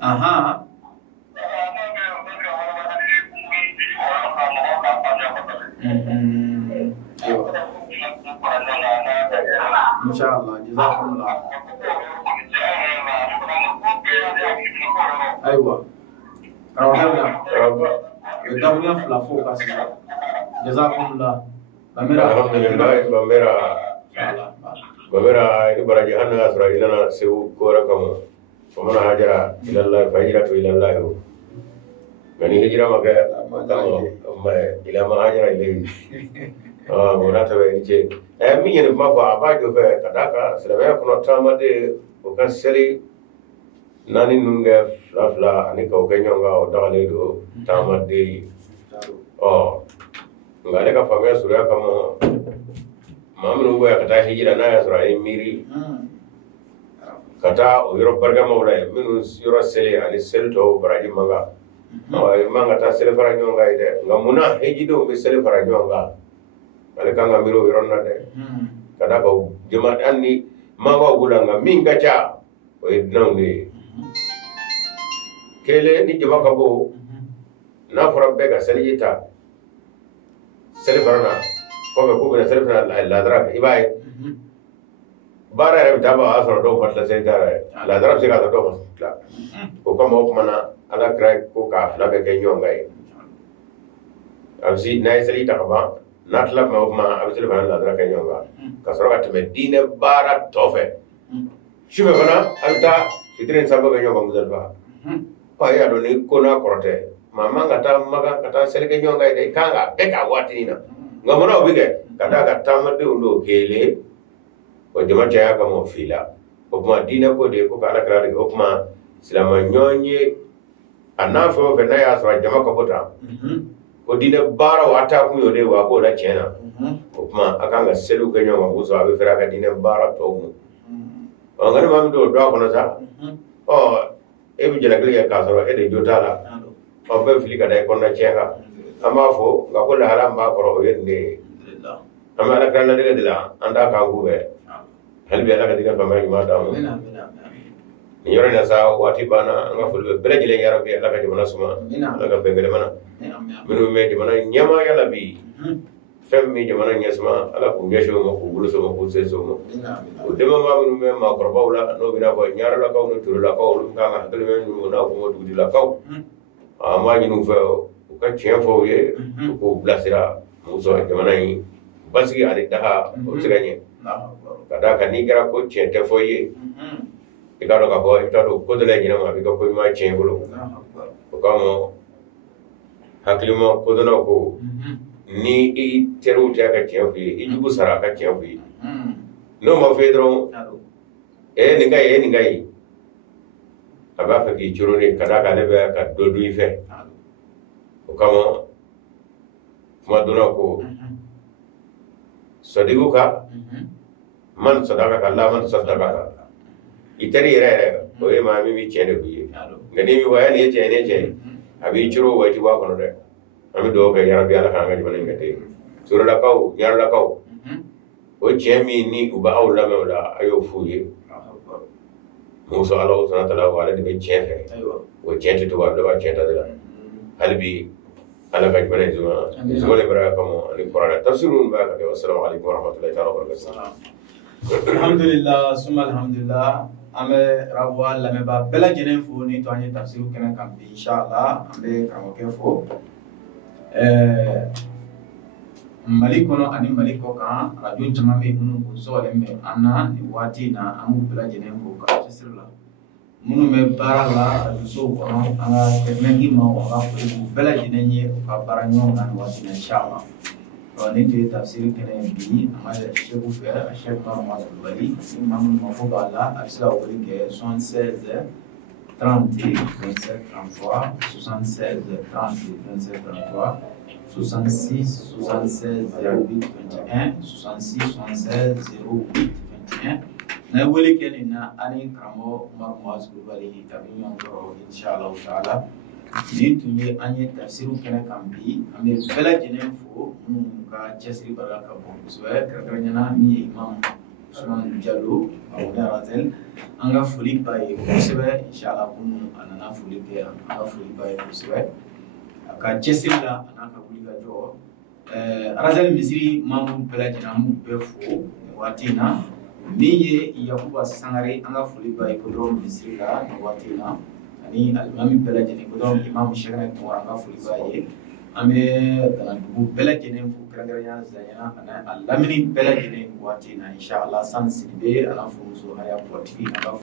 Aha. Ayo. Insyaallah. Jazakumullah. Aywa. Kalau kita punya flafu kasih. Jazakumullah. Kamera. Alhamdulillah bambera Insyaallah. bambera ini baraji anna asra ilana sewu kora kamu pemana hajara ilallah fajiratu ilallah gani hijira maka kamu ila ma hajara ilai gona ta bai ce min yin ma fa abajo fe kadaka silama kuno tamade o kan seri nani nunga fla ani ko kenyonga o dale do tamade ngale ka famia surya kama mamnu goya kata hijira na ya sura miri kata o yoro barga mawla minu yoro sele ani selto baraji manga manga ta sele fara nyonga ide ngamuna hijido be sele fara nyonga ale kanga miro yoro na de kada ko jama anni manga gulanga minga cha o idnawni kele ni jama kabo na fara be ga sele yita sele farana ko be ko be sele farana la dara ibai bara re daba asro do matla se dara la dara se ga do matla ko ko mana ala kra ko ka fla be ke nyongai absi nay sele ta ba natla ma absi farana la dara ke nyonga ka soro ka te dine bara tofe shibe bana alta fitrin sabo ke nyonga muzalba pa ya do ni ko na korote mama ngata maga kata sele ke nyonga ide kanga be ka watina ngamona obige kada ka tamade undo kele o jama jaya ka mo fila o kuma dina ko de ko kala kala de o kuma silama nyonye anafo fe na ya sura jama ka bota ko dina bara wata ku yo de wa ko la chena o kuma akanga selu ke nyonga buso abe fera ka dina bara to mu o ngani mam do do ko na sa o e bi jela gele ka soro e de jotala o be fili ka dai ko na chenga ama fo nga ko la haram ba ko ro yende ama la kan la de la anda ka gube hal bi ala ka diga fama ma da mu ni yoro na sa wati bana nga ful be bele jile ya rabbi ala ka jama suma ala ka be gele mana minu me di mana nyama ya labi fem mi jama na nyasma ala ku ngesho mo ku bulu so mo ku se so mo o de ma minu me ma ko ba wala no bina ko nyara la ka no turu la ka o ka nga gele me no na ko mo du di la ka ama ni nu fe ka tiɲɛ fɔ u ye k'u bilasira muso jamana in basigi ani daha o tɛ se ka ɲɛ ka d'a kan n'i kɛra ko tiɲɛ tɛ fɔ i ye i k'a dɔn k'a fɔ i bɛ taa don ko dɔ la ɲinɛ ma a b'i ka ko ɲuman tiɲɛ i bolo o kama hakilima kodɔnnaw ko ni i teriw tɛ ka tiɲɛ f'i ye i jugu sara a ka tiɲɛ f'i ye n'o ma f'i ye dɔrɔn nin ka ɲi nin ka ɲi aba fa ki ciro ne kada ka lebe ka do du ife o kama kuma dona ko sadigu ka man sadaka ka la man sadaka ka itari yere o e ma mi chene ku ye ngani mi waya ne chene abi ciro wati wa kono de ami do ka yara bi ala ka ngadi banen ngate sura la kaw yara la kaw o chemi ni uba awla mawla ayo fuye muso Allah subhanahu wa ta'ala wala de chefe o chete to wa do cheta de la halbi ala ka banen zuma zole bara kamo ni qur'an tafsirun ba ka assalamu alaikum wa rahmatullahi ta'ala wa barakatuh alhamdulillah summa alhamdulillah ame rabwa lameba bela jenen fo ni to anye tafsiru kena kam bi inshallah ambe kamoke fo malikono ani maliko kan radio jamame munu ko so emme anna ni wati na amu bela jenen fo ka tafsirla munu me barala so kono anga tekniki ma wa ko bela jenen ye ka baranyo kan wati na inshallah ni de tafsir kene bi amale cheikh fer cheikh Muhammad Wali imam Mahfouz Allah arsala wali ke 76 30 27 33 76 30 27 33 66 76 08 21 66 76 08 21 na wali kene na ani kramo Muhammad Wali tabi ngoro inshallah taala ni tunye anye tafsiru kene kambi ame bela jenen fo ka chesri baraka bon so krakanyana mi imam Usman Jallo awda razel anga fuli bay sebe inshallah kun anana fuli ke anga fuli bay sebe ka chesri la anaka fuli ga jo razel misri mamu bela jenamu be fo watina miye yakuba sangare anga fuli bay ko do misri la watina ni alimami bela jene ko don imam shagana ko anga fuli baye ame kana dubu bela jene fu krangara zanyana ana alamini bela jene wati na inshallah san sibe ala fu so haya ko tv